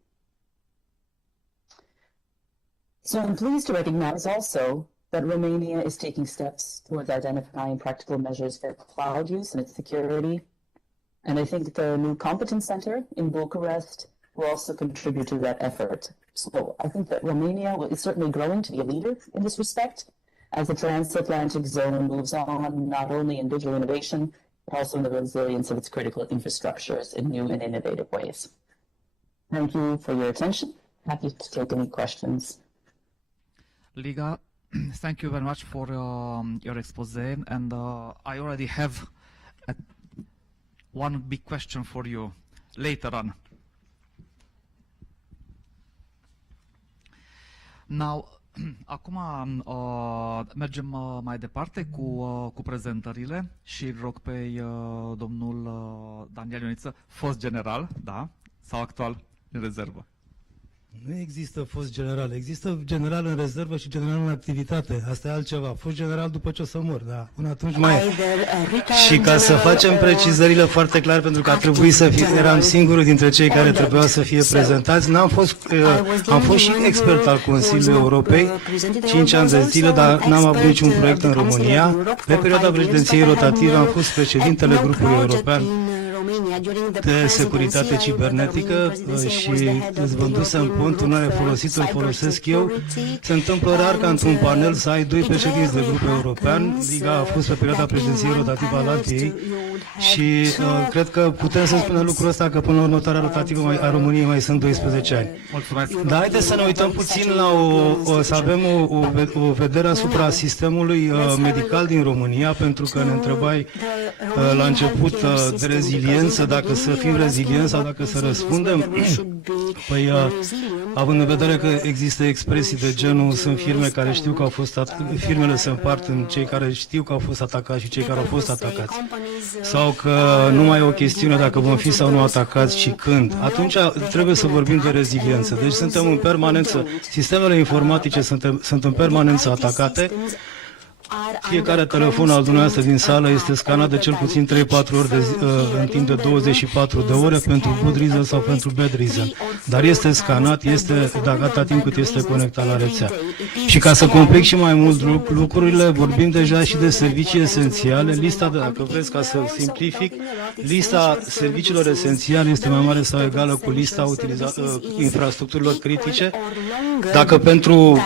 So I'm pleased to recognize also that Romania is taking steps towards identifying practical measures for cloud use and its security. And I think that the new competence center in Bucharest will also contribute to that effort. So I think that Romania is certainly growing to be a leader in this respect as the transatlantic zone moves on not only in digital innovation, but also in the resilience of its critical infrastructures in new and innovative ways. Thank you for your attention. Happy to take any questions. Līga, thank you very much for your expose, and I already have one big question for you later on. Now, acum mergem mai departe cu prezentările și îl rog pe domnul Daniel Ioniță, fost general, da, sau actual în rezervă. Nu există fost general, există general în rezervă și general în activitate. Asta e altceva. Fost general după ce o să mor, da. Până atunci mai e. Și ca să facem precizările foarte clare, pentru că a trebuit să fie, eram singurul dintre cei care trebuiau să fie prezentați. Am fost și expert al Consiliului Europei, 5 ani de zile, dar n-am avut niciun proiect în România. Pe perioada președinției rotative am fost președintele grupului european de securitate cibernetică și îți vândusem pontul, nu are folosit, îl folosesc eu. Se întâmplă rar ca într-un panel să ai doi președinți de grup european. Līga a fost pe perioada președinției rotative a Latviei și cred că putem să spunem lucrul ăsta că până la următoarea rotativă a României mai sunt 12 ani. Dar haideți să ne uităm puțin la să avem o vedere asupra sistemului medical din România, pentru că ne întrebai la început de reziliență, dacă să fim rezilienți sau dacă să răspundem. Păi, având în vedere că există expresii de genul, sunt firme care știu că au fost firmele se împart în cei care știu că au fost atacați și cei care au fost atacați. Sau că nu mai e o chestiune dacă vom fi sau nu atacați și când. Atunci trebuie să vorbim de reziliență. Deci suntem în permanență, sistemele informatice sunt în permanență atacate. Fiecare telefon al dumneavoastră din sală este scanat de cel puțin 3-4 ori în timp de 24 de ore pentru good reason sau pentru bad reason. Dar este scanat, este atâta timp cât este conectat la rețea. Și ca să complic și mai mult lucrurile, vorbim deja și de servicii esențiale. Lista, dacă vreți, ca să simplific, lista serviciilor esențiale este mai mare sau egală cu lista infrastructurilor critice. Dacă pentru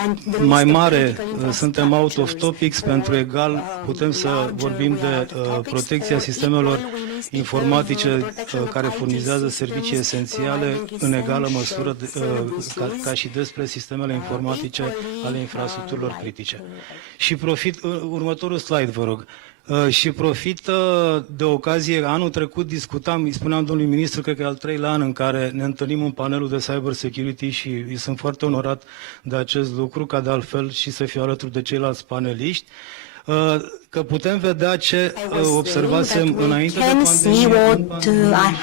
mai mare suntem out of topics, pentru egal putem să vorbim de protecția sistemelor informatice care furnizează servicii esențiale în egală măsură ca și despre sistemele informatice ale infrastructurilor critice. Și profit, următorul slide, vă rog. Și profit de ocazie, anul trecut discutam, îi spuneam domnului ministru, cred că e al 3-lea an în care ne întâlnim în panelul de Cybersecurity și îi sunt foarte onorat de acest lucru, ca de altfel și să fiu alături de ceilalți paneliști, că putem vedea ce observasem înainte de pandemie. What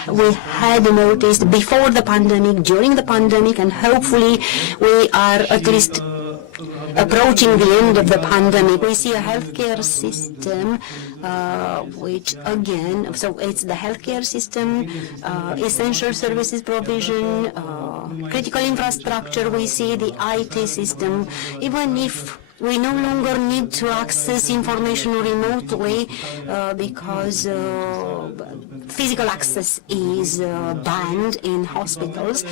we had noticed before the pandemic, during the pandemic, and hopefully we are at least approaching the end of the pandemic. We see a healthcare system, which again, so it's the healthcare system, essential services provision, critical infrastructure. We see the IT system, even if we no longer need to access information remotely because physical access is banned in hospitals.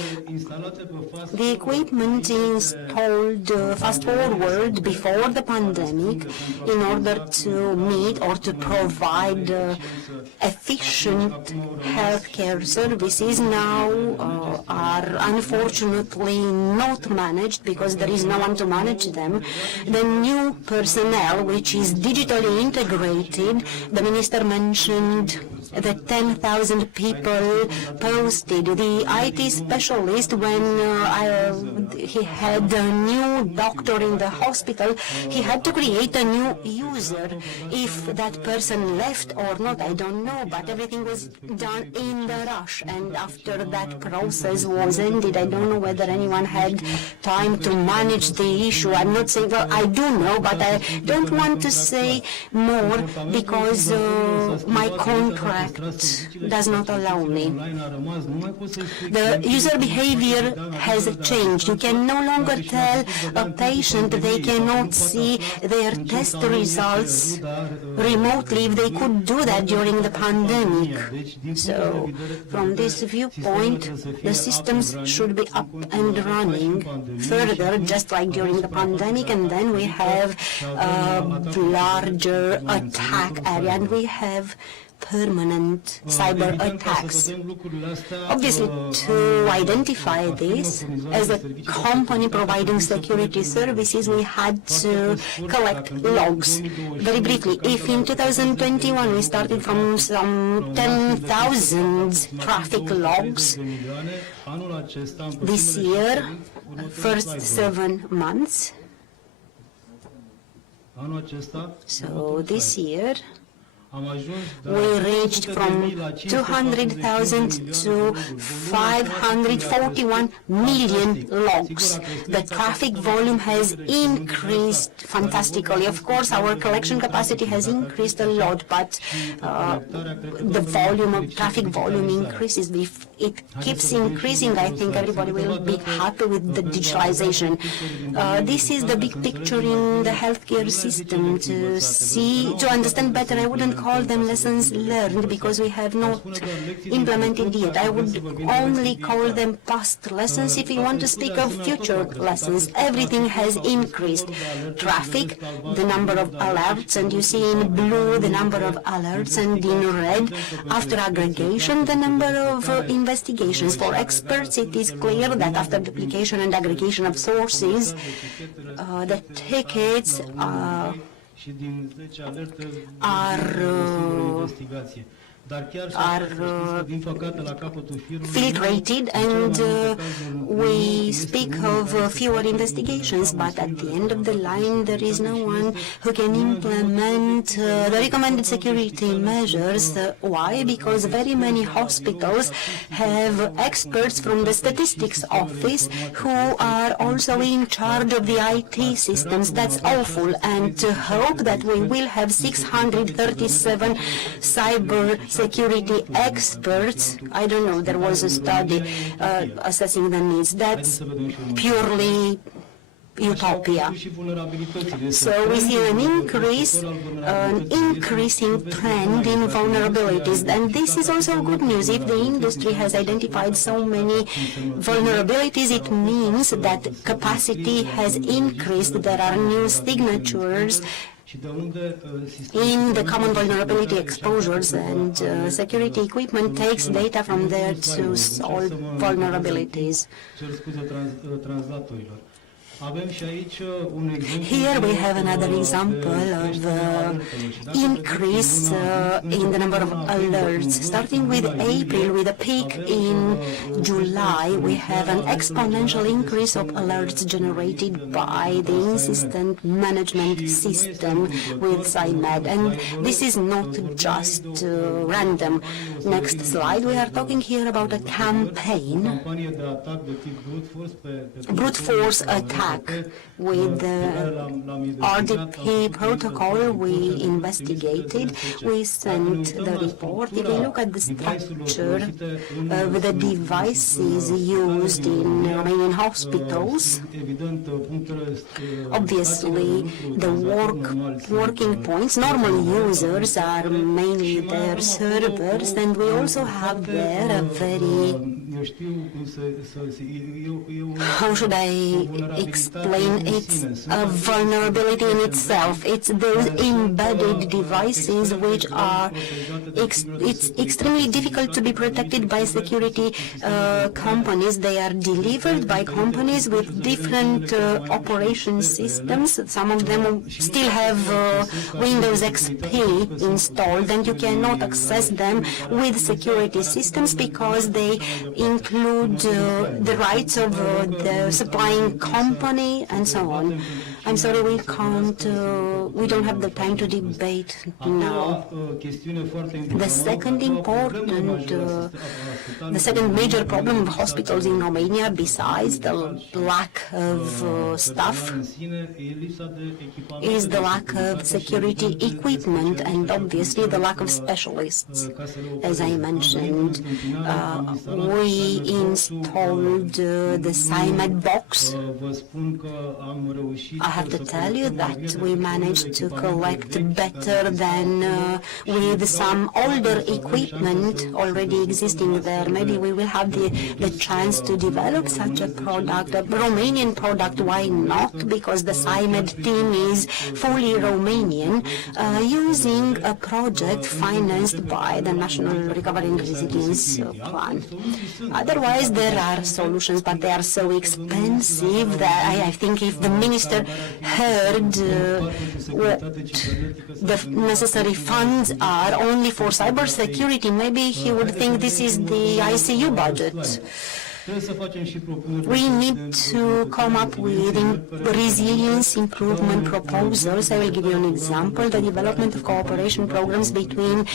The equipment installed fast forward before the pandemic in order to meet or to provide efficient healthcare services now are unfortunately not managed because there is no one to manage them. The new personnel, which is digitally integrated, the minister mentioned the 10,000 people posted. The IT specialist, when he had a new doctor in the hospital, he had to create a new user. If that person left or not, I don't know, but everything was done in the rush. And after that process was ended, I don't know whether anyone had time to manage the issue. I'm not saying, well, I do know, but I don't want to say more because my contract does not allow me. The user behavior has changed. You can no longer tell a patient they cannot see their test results remotely if they could do that during the pandemic. So, from this viewpoint, the systems should be up and running further, just like during the pandemic, and then we have a larger attack area, and we have permanent cyber attacks. Obviously, to identify this, as a company providing security services, we had to collect logs. Very briefly, if in 2021 we started from some 10,000 traffic logs, this year, first 7 months, so this year, we reached from 200,000 to 541 million logs. The traffic volume has increased fantastically. Of course, our collection capacity has increased a lot, but the volume of traffic volume increases. If it keeps increasing, I think everybody will be happy with the digitalization. This is the big picture in the healthcare system. To understand better, I wouldn't call them lessons learned because we have not implemented yet. I would only call them past lessons if we want to speak of future lessons. Everything has increased. Traffic, the number of alerts, and you see in blue the number of alerts, and in red, after aggregation, the number of investigations. For experts, it is clear that after duplication and aggregation of sources, the tickets are filtrated, and we speak of fewer investigations, but at the end of the line there is no one who can implement the recommended security measures. Why? Because very many hospitals have experts from the statistics office who are also in charge of the IT systems. That's awful, and to hope that we will have 637 cybersecurity experts, I don't know, there was a study assessing the needs. That's purely utopia. So we see an increasing trend in vulnerabilities, and this is also good news. If the industry has identified so many vulnerabilities, it means that capacity has increased. There are new signatures in the common vulnerability exposures, and security equipment takes data from there to solve vulnerabilities. Here we have another example of increase in the number of alerts. Starting with April, with a peak in July, we have an exponential increase of alerts generated by the incident management system with Cymed. And this is not just random. Next slide, we are talking here about a campaign, brute force attack. With the RDP protocol we investigated, we sent the report. If we look at the structure of the devices used in Romanian hospitals, obviously the working points, normal users are mainly their servers, and we also have there a very, how should I explain. It's a vulnerability in itself. It's those embedded devices which are it's extremely difficult to be protected by security companies. They are delivered by companies with different operation systems. Some of them still have Windows XP installed, and you cannot access them with security systems because they include the rights of the supplying company and so on. I'm sorry, we don't have the time to debate now. The second major problem of hospitals in Romania, besides the lack of staff, is the lack of security equipment and obviously the lack of specialists. As I mentioned, we installed the Cymed box. I have to tell you that we managed to collect better than with some older equipment already existing there. Maybe we will have the chance to develop such a product, a Romanian product. Why not? Because the Cymed team is fully Romanian, using a project financed by the National Recovery and Resilience Plan. Otherwise, there are solutions, but they are so expensive that I think if the minister heard what the necessary funds are only for cybersecurity, maybe he would think this is the ICU budget. We need to come up with resilience improvement proposals. I will give you an example: the development of cooperation programs between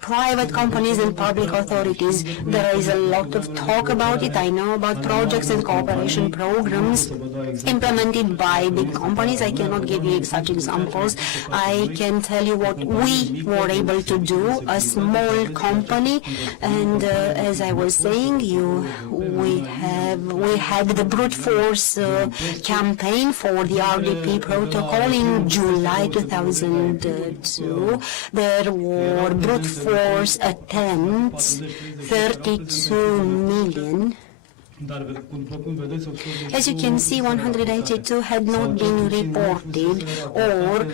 private companies and public authorities. There is a lot of talk about it. I know about projects and cooperation programs implemented by big companies. I cannot give you such examples. I can tell you what we were able to do, a small company, and as I was saying, we had the brute force campaign for the RDP protocol in July 2002. There were brute force attempts, 32 million. As you can see, 182 had not been reported, or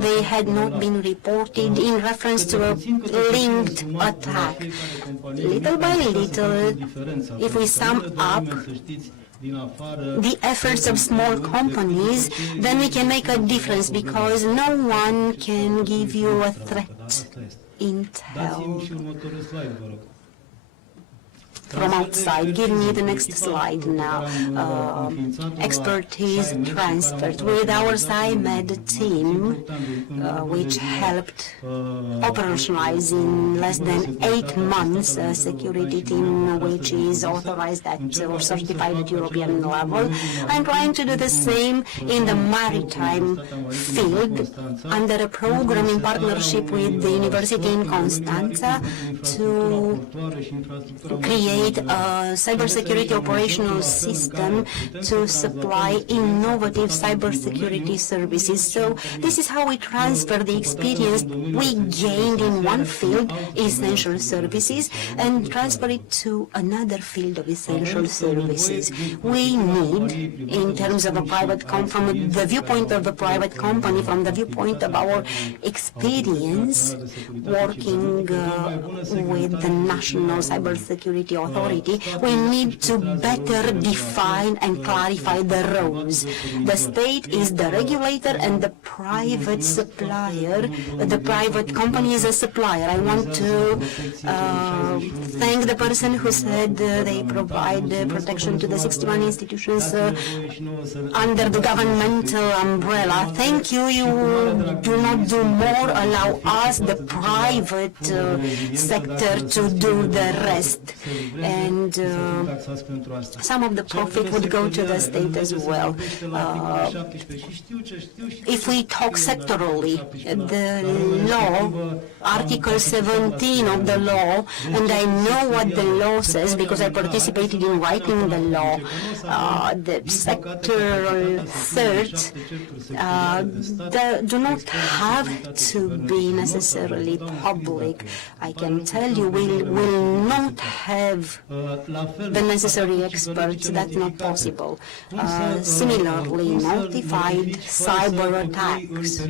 they had not been reported in reference to a linked attack. Little by little, if we sum up the efforts of small companies, then we can make a difference, because no one can give you a threat intel from outside. Give me the next slide now. Expertise transferred with our Cymed team, which helped operationalize in less than 8 months a security team which is authorized at or certified at European level. I'm trying to do the same in the maritime field under a program in partnership with the University in Constanța to create a cybersecurity operational system to supply innovative cybersecurity services. So this is how we transfer the experience we gained in one field, essential services, and transfer it to another field of essential services. We need, in terms of a private company, from the viewpoint of a private company, from the viewpoint of our experience working with the National Cybersecurity Authority, we need to better define and clarify the roles. The state is the regulator and the private supplier. The private company is a supplier. I want to thank the person who said they provide protection to the 61 institutions under the governmental umbrella. Thank you. You do not do more. Allow us, the private sector, to do the rest. And some of the profit would go to the state as well. If we talk sectorally, the law, Article 17 of the law, and I know what the law says because I participated in writing the law, the sectoral thirds do not have to be necessarily public. I can tell you we will not have have the necessary experts. That's not possible. Similarly, notified cyber attacks.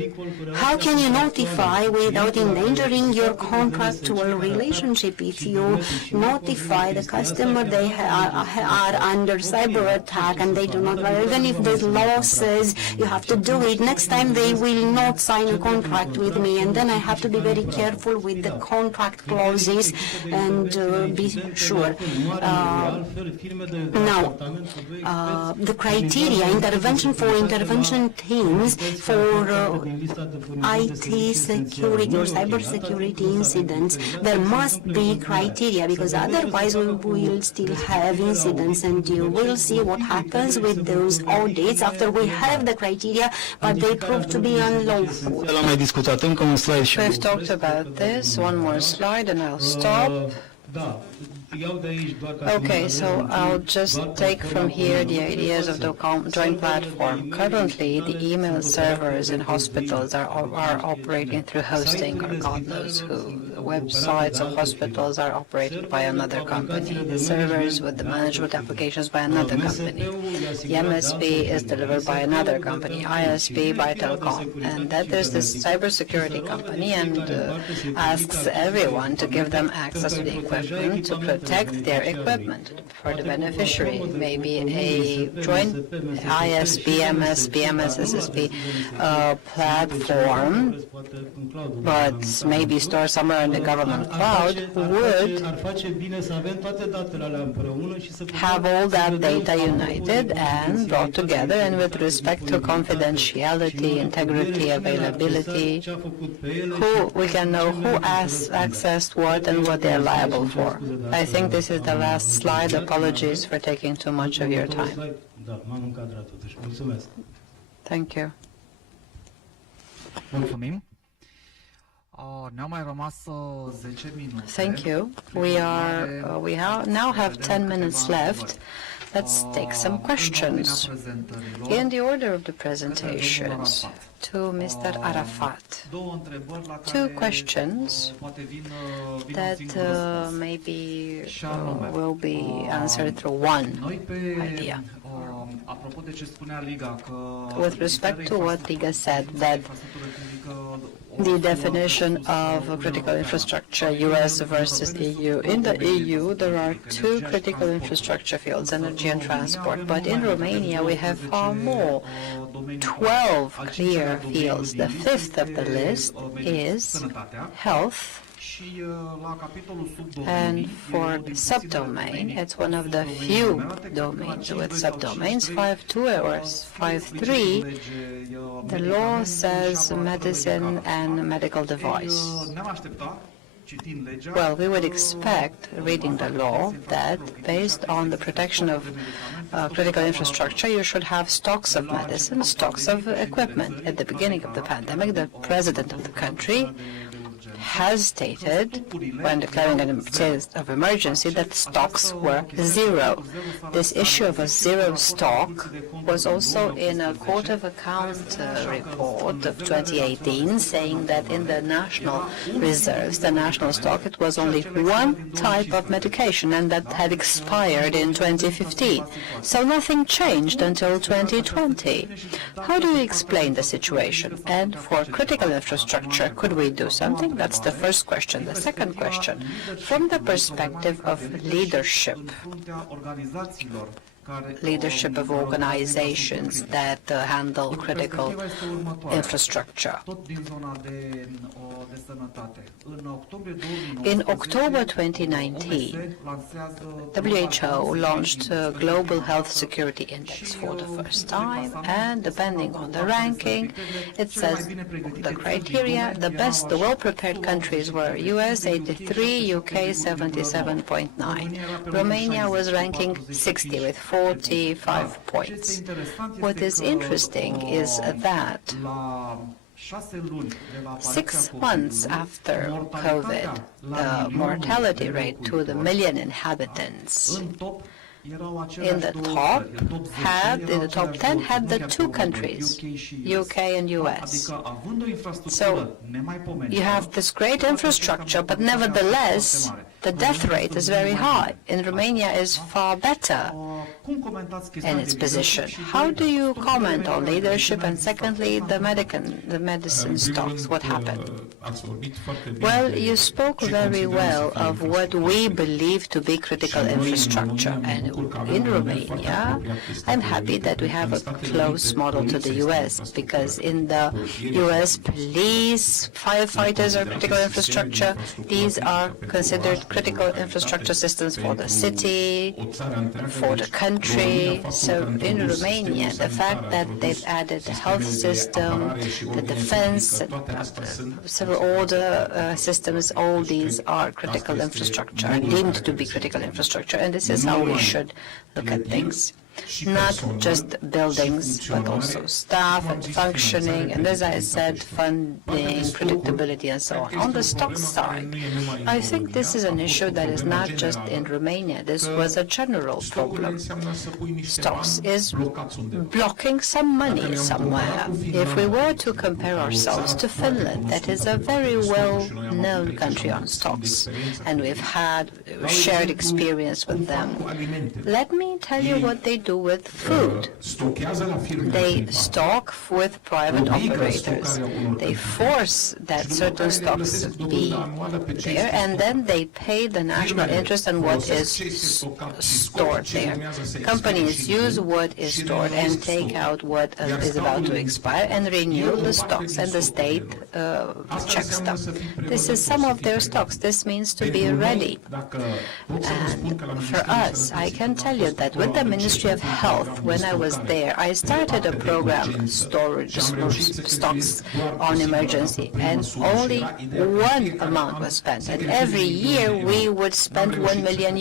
How can you notify without endangering your contractual relationship? If you notify the customer they are under cyber attack and they do not, even if the law says you have to do it, next time they will not sign a contract with me, and then I have to be very careful with the contract clauses and be sure. Now, the criteria, intervention teams for IT security or cybersecurity incidents, there must be criteria, because otherwise we will still have incidents, and you will see what happens with those audits after we have the criteria, but they prove to be unlawful. We've talked about this. One more slide and I'll stop. Okay, so I'll just take from here the ideas of the joint platform. Currently, the email servers in hospitals are operating through hosting, or God knows who. The websites of hospitals are operated by another company. The servers with the management applications by another company. The MSP is delivered by another company, ISP by Telecom. And then there's this cybersecurity company and asks everyone to give them access to the equipment to protect their equipment for the beneficiary. Maybe a joint ISP, MSP, MSSP platform, but maybe stored somewhere in the government cloud, would have all that data united and brought together, and with respect to confidentiality, integrity, availability, we can know who accessed what and what they're liable for. I think this is the last slide. Apologies for taking too much of your time. Thank you. Mulțumim. Ne-au mai rămas 10 minute. Thank you. We now have 10 minutes left. Let's take some questions. In the order of the presentations, to Mr. ARAFAT. Two questions that maybe will be answered through one idea. With respect to what Līga said, that the definition of critical infrastructure, US versus EU. In the EU, there are two critical infrastructure fields, energy and transport. But in Romania, we have far more, 12 clear fields. The fifth of the list is health. And for subdomain, it's one of the few domains with subdomains. 5.2 or 5.3, the law says medicine and medical device. Well, we would expect, reading the law, that based on the protection of critical infrastructure, you should have stocks of medicine, stocks of equipment. At the beginning of the pandemic, the president of the country has stated, when declaring a state of emergency, that stocks were zero. This issue of a zero stock was also in a Court of Account report of 2018, saying that in the national reserves, the national stock, it was only one type of medication, and that had expired in 2015. So nothing changed until 2020. How do you explain the situation? And for critical infrastructure, could we do something? That's the first question. The second question, from the perspective of leadership of organizations that handle critical infrastructure. In October 2019, WHO launched a Global Health Security Index for the first time, and depending on the ranking, it says the criteria, the best, the well-prepared countries were US 83, UK 77.9. Romania was ranking 60 with 45 points. What is interesting is that 6 months after COVID, the mortality rate to the million inhabitants in the top 10 had the two countries, UK and US. So you have this great infrastructure, but nevertheless, the death rate is very high. In Romania is far better in its position. How do you comment on leadership? And secondly, the medicine stocks, what happened? Well, you spoke very well of what we believe to be critical infrastructure. And in Romania, I'm happy that we have a close model to the US, because in the US, police, firefighters are critical infrastructure. These are considered critical infrastructure systems for the city, for the country. So in Romania, the fact that they've added the health system, the defense, civil order systems, all these are critical infrastructure, deemed to be critical infrastructure, and this is how we should look at things. Not just buildings, but also staff and functioning, and as I said, funding, predictability, and so on. On the stock side, I think this is an issue that is not just in Romania. This was a general problem. Stocks is blocking some money somewhere. If we were to compare ourselves to Finland, that is a very well-known country on stocks, and we've had shared experience with them. Let me tell you what they do with food. They stock with private operators. They force that certain stocks be there, and then they pay the national interest on what is stored there. Companies use what is stored and take out what is about to expire and renew the stocks, and the state checks them. This is some of their stocks. This means to be ready. And for us, I can tell you that with the Ministry of Health, when I was there, I started a program, storage stocks on emergency, and only one amount was spent. And every year we would spend €1 million.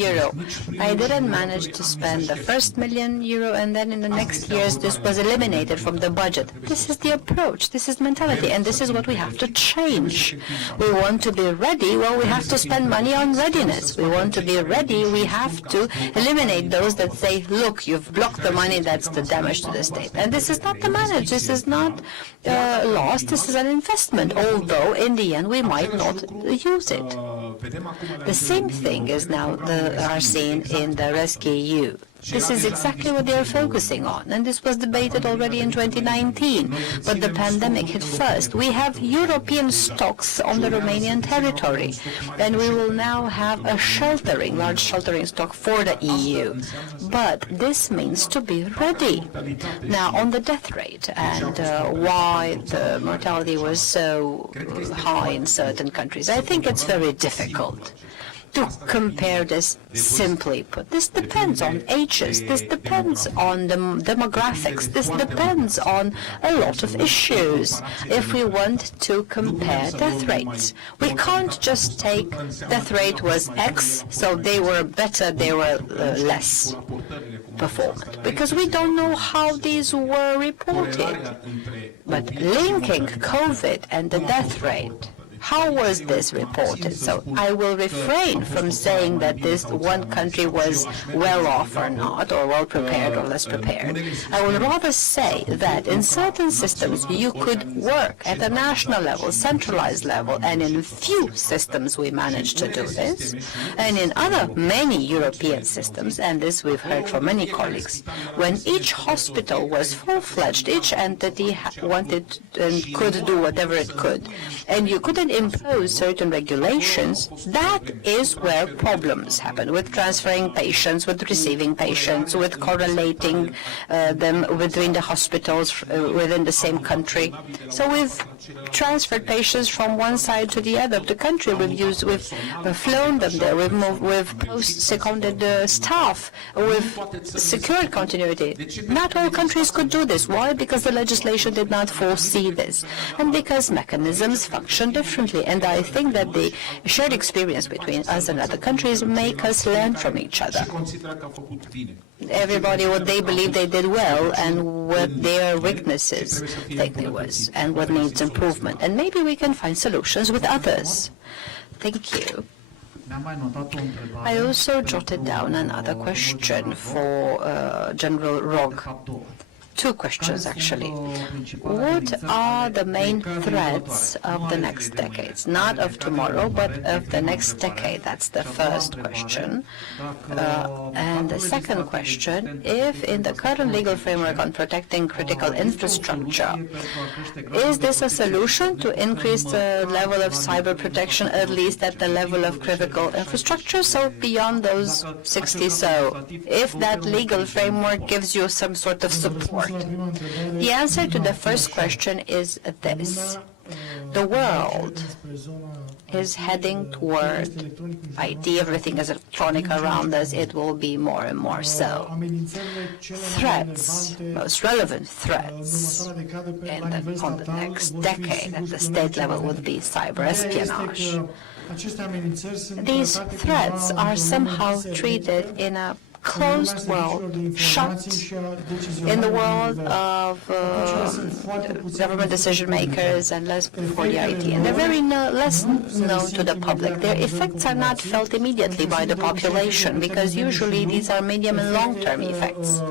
I didn't manage to spend the first €1 million, and then in the next years this was eliminated from the budget. This is the approach, this is mentality, and this is what we have to change. We want to be ready, well, we have to spend money on readiness. We want to be ready, we have to eliminate those that say, look, you've blocked the money, that's the damage to the state. And this is not the manage, this is not loss, this is an investment, although in the end we might not use it. The same thing is now are seen in the rescEU. This is exactly what they are focusing on, and this was debated already in 2019, but the pandemic hit first. We have European stocks on the Romanian territory, and we will now have a large sheltering stock for the EU. But this means to be ready. Now, on the death rate and why the mortality was so high in certain countries, I think it's very difficult to compare this simply put. This depends on ages, this depends on the demographics, this depends on a lot of issues if we want to compare death rates. We can't just take death rate was X, so they were better, they were less performant, because we don't know how these were reported. But linking COVID and the death rate, how was this reported? So I will refrain from saying that this one country was well off or not, or well prepared or less prepared. I would rather say that in certain systems you could work at a national level, centralized level, and in few systems we managed to do this. And in many European systems, and this we've heard from many colleagues, when each hospital was full-fledged, each entity wanted and could do whatever it could, and you couldn't impose certain regulations, that is where problems happen, with transferring patients, with receiving patients, with correlating them between the hospitals within the same country. So we've transferred patients from one side to the other of the country. We've flown them there, we've post-seconded staff, we've secured continuity. Not all countries could do this. Why? Because the legislation did not foresee this, and because mechanisms function differently. And I think that the shared experience between us and other countries make us learn from each other. Everybody, what they believe they did well and what their weaknesses think they was, and what needs improvement. And maybe we can find solutions with others. Thank you. I also jotted down another question for General Rog. Two questions, actually. What are the main threats of the next decades? Not of tomorrow, but of the next decade. That's the first question. And the second question, if in the current legal framework on protecting critical infrastructure, is this a solution to increase the level of cyber protection, at least at the level of critical infrastructure, so beyond those 60? So if that legal framework gives you some sort of support. The answer to the first question is this. The world is heading toward IT. Everything is electronic around us. It will be more and more so. Threats, most relevant threats on the next decade at the state level would be cyber espionage. These threats are somehow treated in a closed world, shut in the world of government decision makers and less for the IT. And they're very less known to the public. Their effects are not felt immediately by the population because usually these are medium and long-term effects.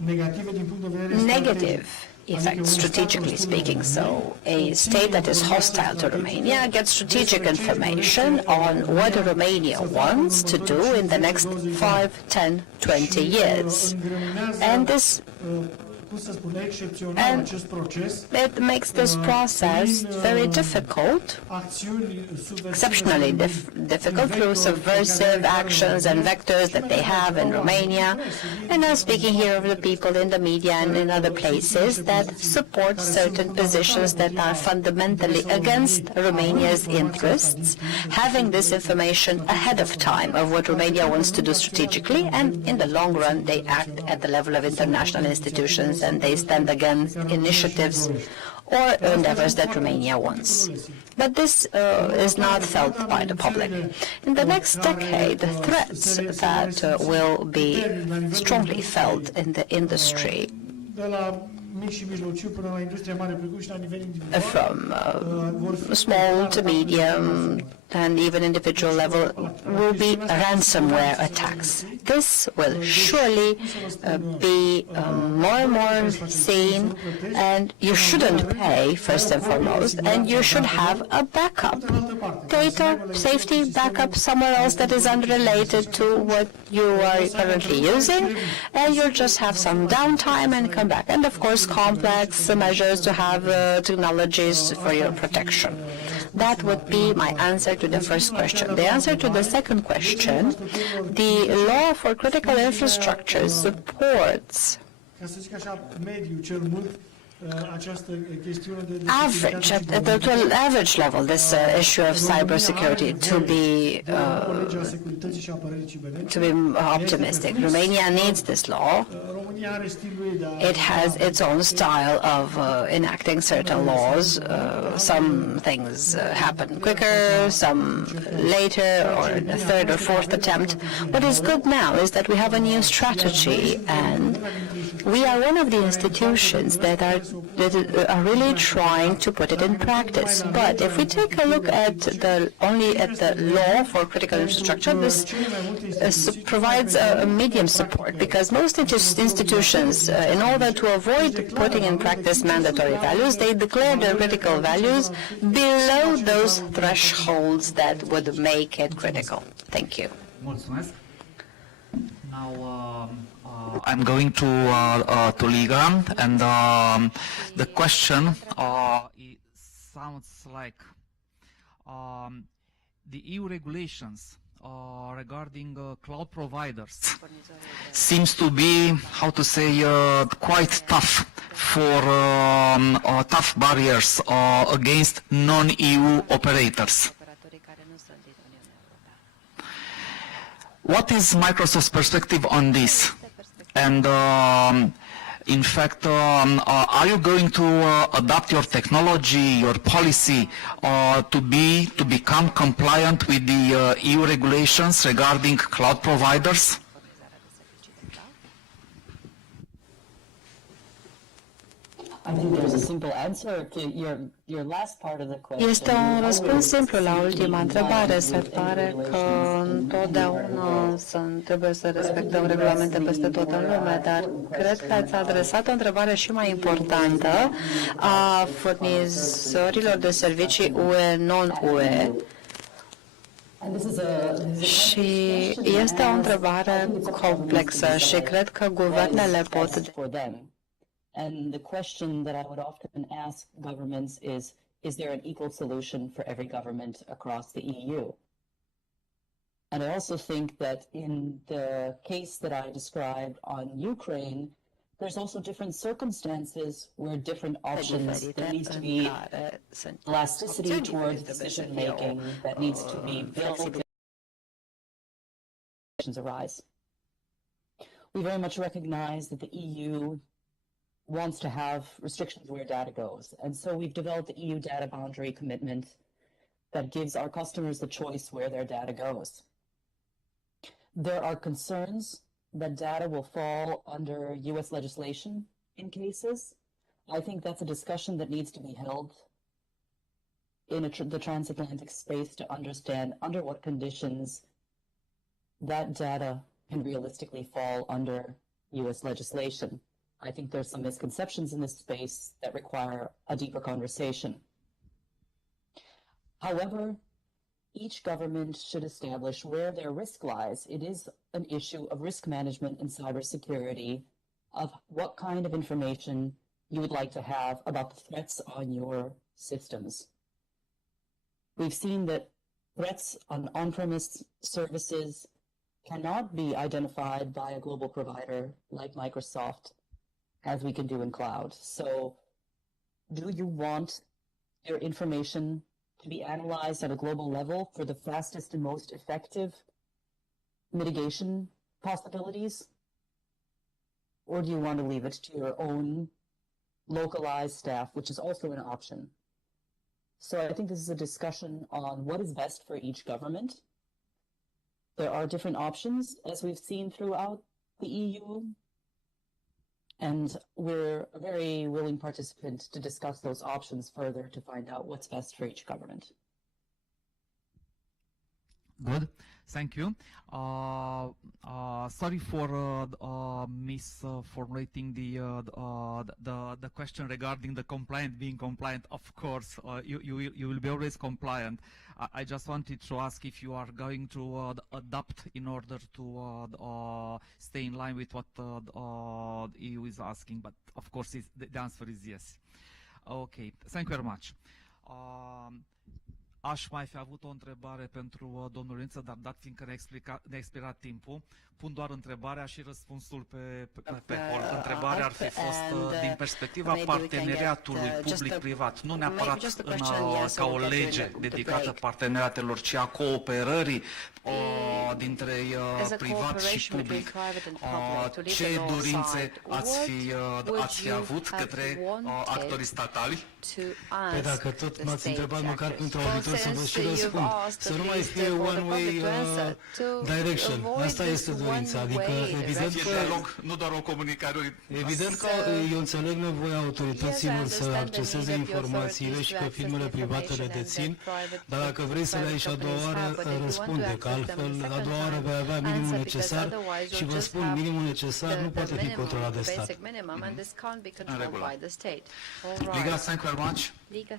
Negative effects, strategically speaking. So a state that is hostile to Romania gets strategic information on what Romania wants to do in the next 5, 10, 20 years. And this it makes this process very difficult, exceptionally difficult through subversive actions and vectors that they have in Romania. And I'm speaking here of the people in the media and in other places that support certain positions that are fundamentally against Romania's interests, having this information ahead of time of what Romania wants to do strategically, and in the long run they act at the level of international institutions and they stand against initiatives or endeavors that Romania wants. But this is not felt by the public. In the next decade, the threats that will be strongly felt in the industry from small to medium and even individual level will be ransomware attacks. This will surely be more and more seen, and you shouldn't pay first and foremost, and you should have a backup. Data safety backup somewhere else that is unrelated to what you are currently using, and you'll just have some downtime and come back. And of course, complex measures to have technologies for your protection. That would be my answer to the first question. The answer to the second question, the law for critical infrastructure supports average, at the average level, this issue of cybersecurity to be optimistic. Romania needs this law. It has its own style of enacting certain laws. Some things happen quicker, some later, or in a third or fourth attempt. What is good now is that we have a new strategy, and we are one of the institutions that are really trying to put it in practice. But if we take a look at only at the law for critical infrastructure, this provides a medium support, because most institutions, in order to avoid putting in practice mandatory values, they declare their critical values below those thresholds that would make it critical. Thank you. Now, I'm going to Līga, and the question It sounds like the EU regulations regarding cloud providers seems to be, how to say, quite tough for tough barriers against non-EU operators. What is Microsoft's perspective on this? And in fact, are you going to adapt your technology, your policy, to become compliant with the EU regulations regarding cloud providers? I think there's a simple answer to your last part of the question. Este un răspuns simplu la ultima întrebare. Se pare că întotdeauna trebuie să respectăm regulamente peste tot în lume, dar cred că ați adresat o întrebare și mai importantă a furnizorilor de servicii UE, non-UE. Și este o întrebare complexă și cred că guvernele pot. And the question that I would often ask governments is there an equal solution for every government across the EU? And I also think that in the case that I described on Ukraine, there's also different circumstances where different options, there needs to be elasticity towards decision making that needs to be built as arise. We very much recognize that the EU wants to have restrictions where data goes. And so we've developed the EU data boundary commitment that gives our customers the choice where their data goes. There are concerns that data will fall under US legislation in cases. I think that's a discussion that needs to be held in the transatlantic space to understand under what conditions that data can realistically fall under US legislation. I think there's some misconceptions in this space that require a deeper conversation. However, each government should establish where their risk lies. It is an issue of risk management and cybersecurity, of what kind of information you would like to have about the threats on your systems. We've seen that threats on on-premise services cannot be identified by a global provider like Microsoft, as we can do in cloud. So do you want your information to be analyzed at a global level for the fastest and most effective mitigation possibilities? Or do you want to leave it to your own localized staff, which is also an option? So I think this is a discussion on what is best for each government. There are different options, as we've seen throughout the EU, and we're a very willing participant to discuss those options further to find out what's best for each government. Good, thank you. Sorry for misformulating the question regarding the compliant being compliant. Of course, you will be always compliant. I just wanted to ask if you are going to adapt in order to stay in line with what the EU is asking. But of course, the answer is yes. Okay, thank you very much. Aș mai fi avut o întrebare pentru domnul Ionuță, dar dat fiindcă ne-a expirat timpul, pun doar întrebarea și răspunsul pe hold. Întrebarea ar fi fost din perspectiva parteneriatului public-privat, nu neapărat ca o lege dedicată parteneriatelor, ci a cooperării dintre privat și public. Ce dorințe ați fi avut către actorii statali? Păi dacă tot m-ați întrebat măcar pentru auditor să vă și răspund. Să nu mai fie one-way direction. Asta este dorința. Adică, evident că... nu doar o comunicare. Evident că eu înțeleg nevoia autorităților să acceseze informațiile și că firmele private le dețin, dar dacă vrei să le ai și a doua oară, răspunde, că altfel a doua oară vei avea minimul necesar și vă spun, minimul necesar nu poate fi controlat de stat. În regulă. Liga, thank you very much.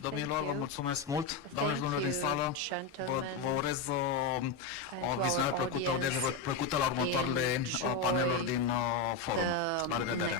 Domnilor, vă mulțumesc mult. Doamne și domnilor din sală, vă urez o vizionare plăcută la următoarele paneluri din forum. La revedere!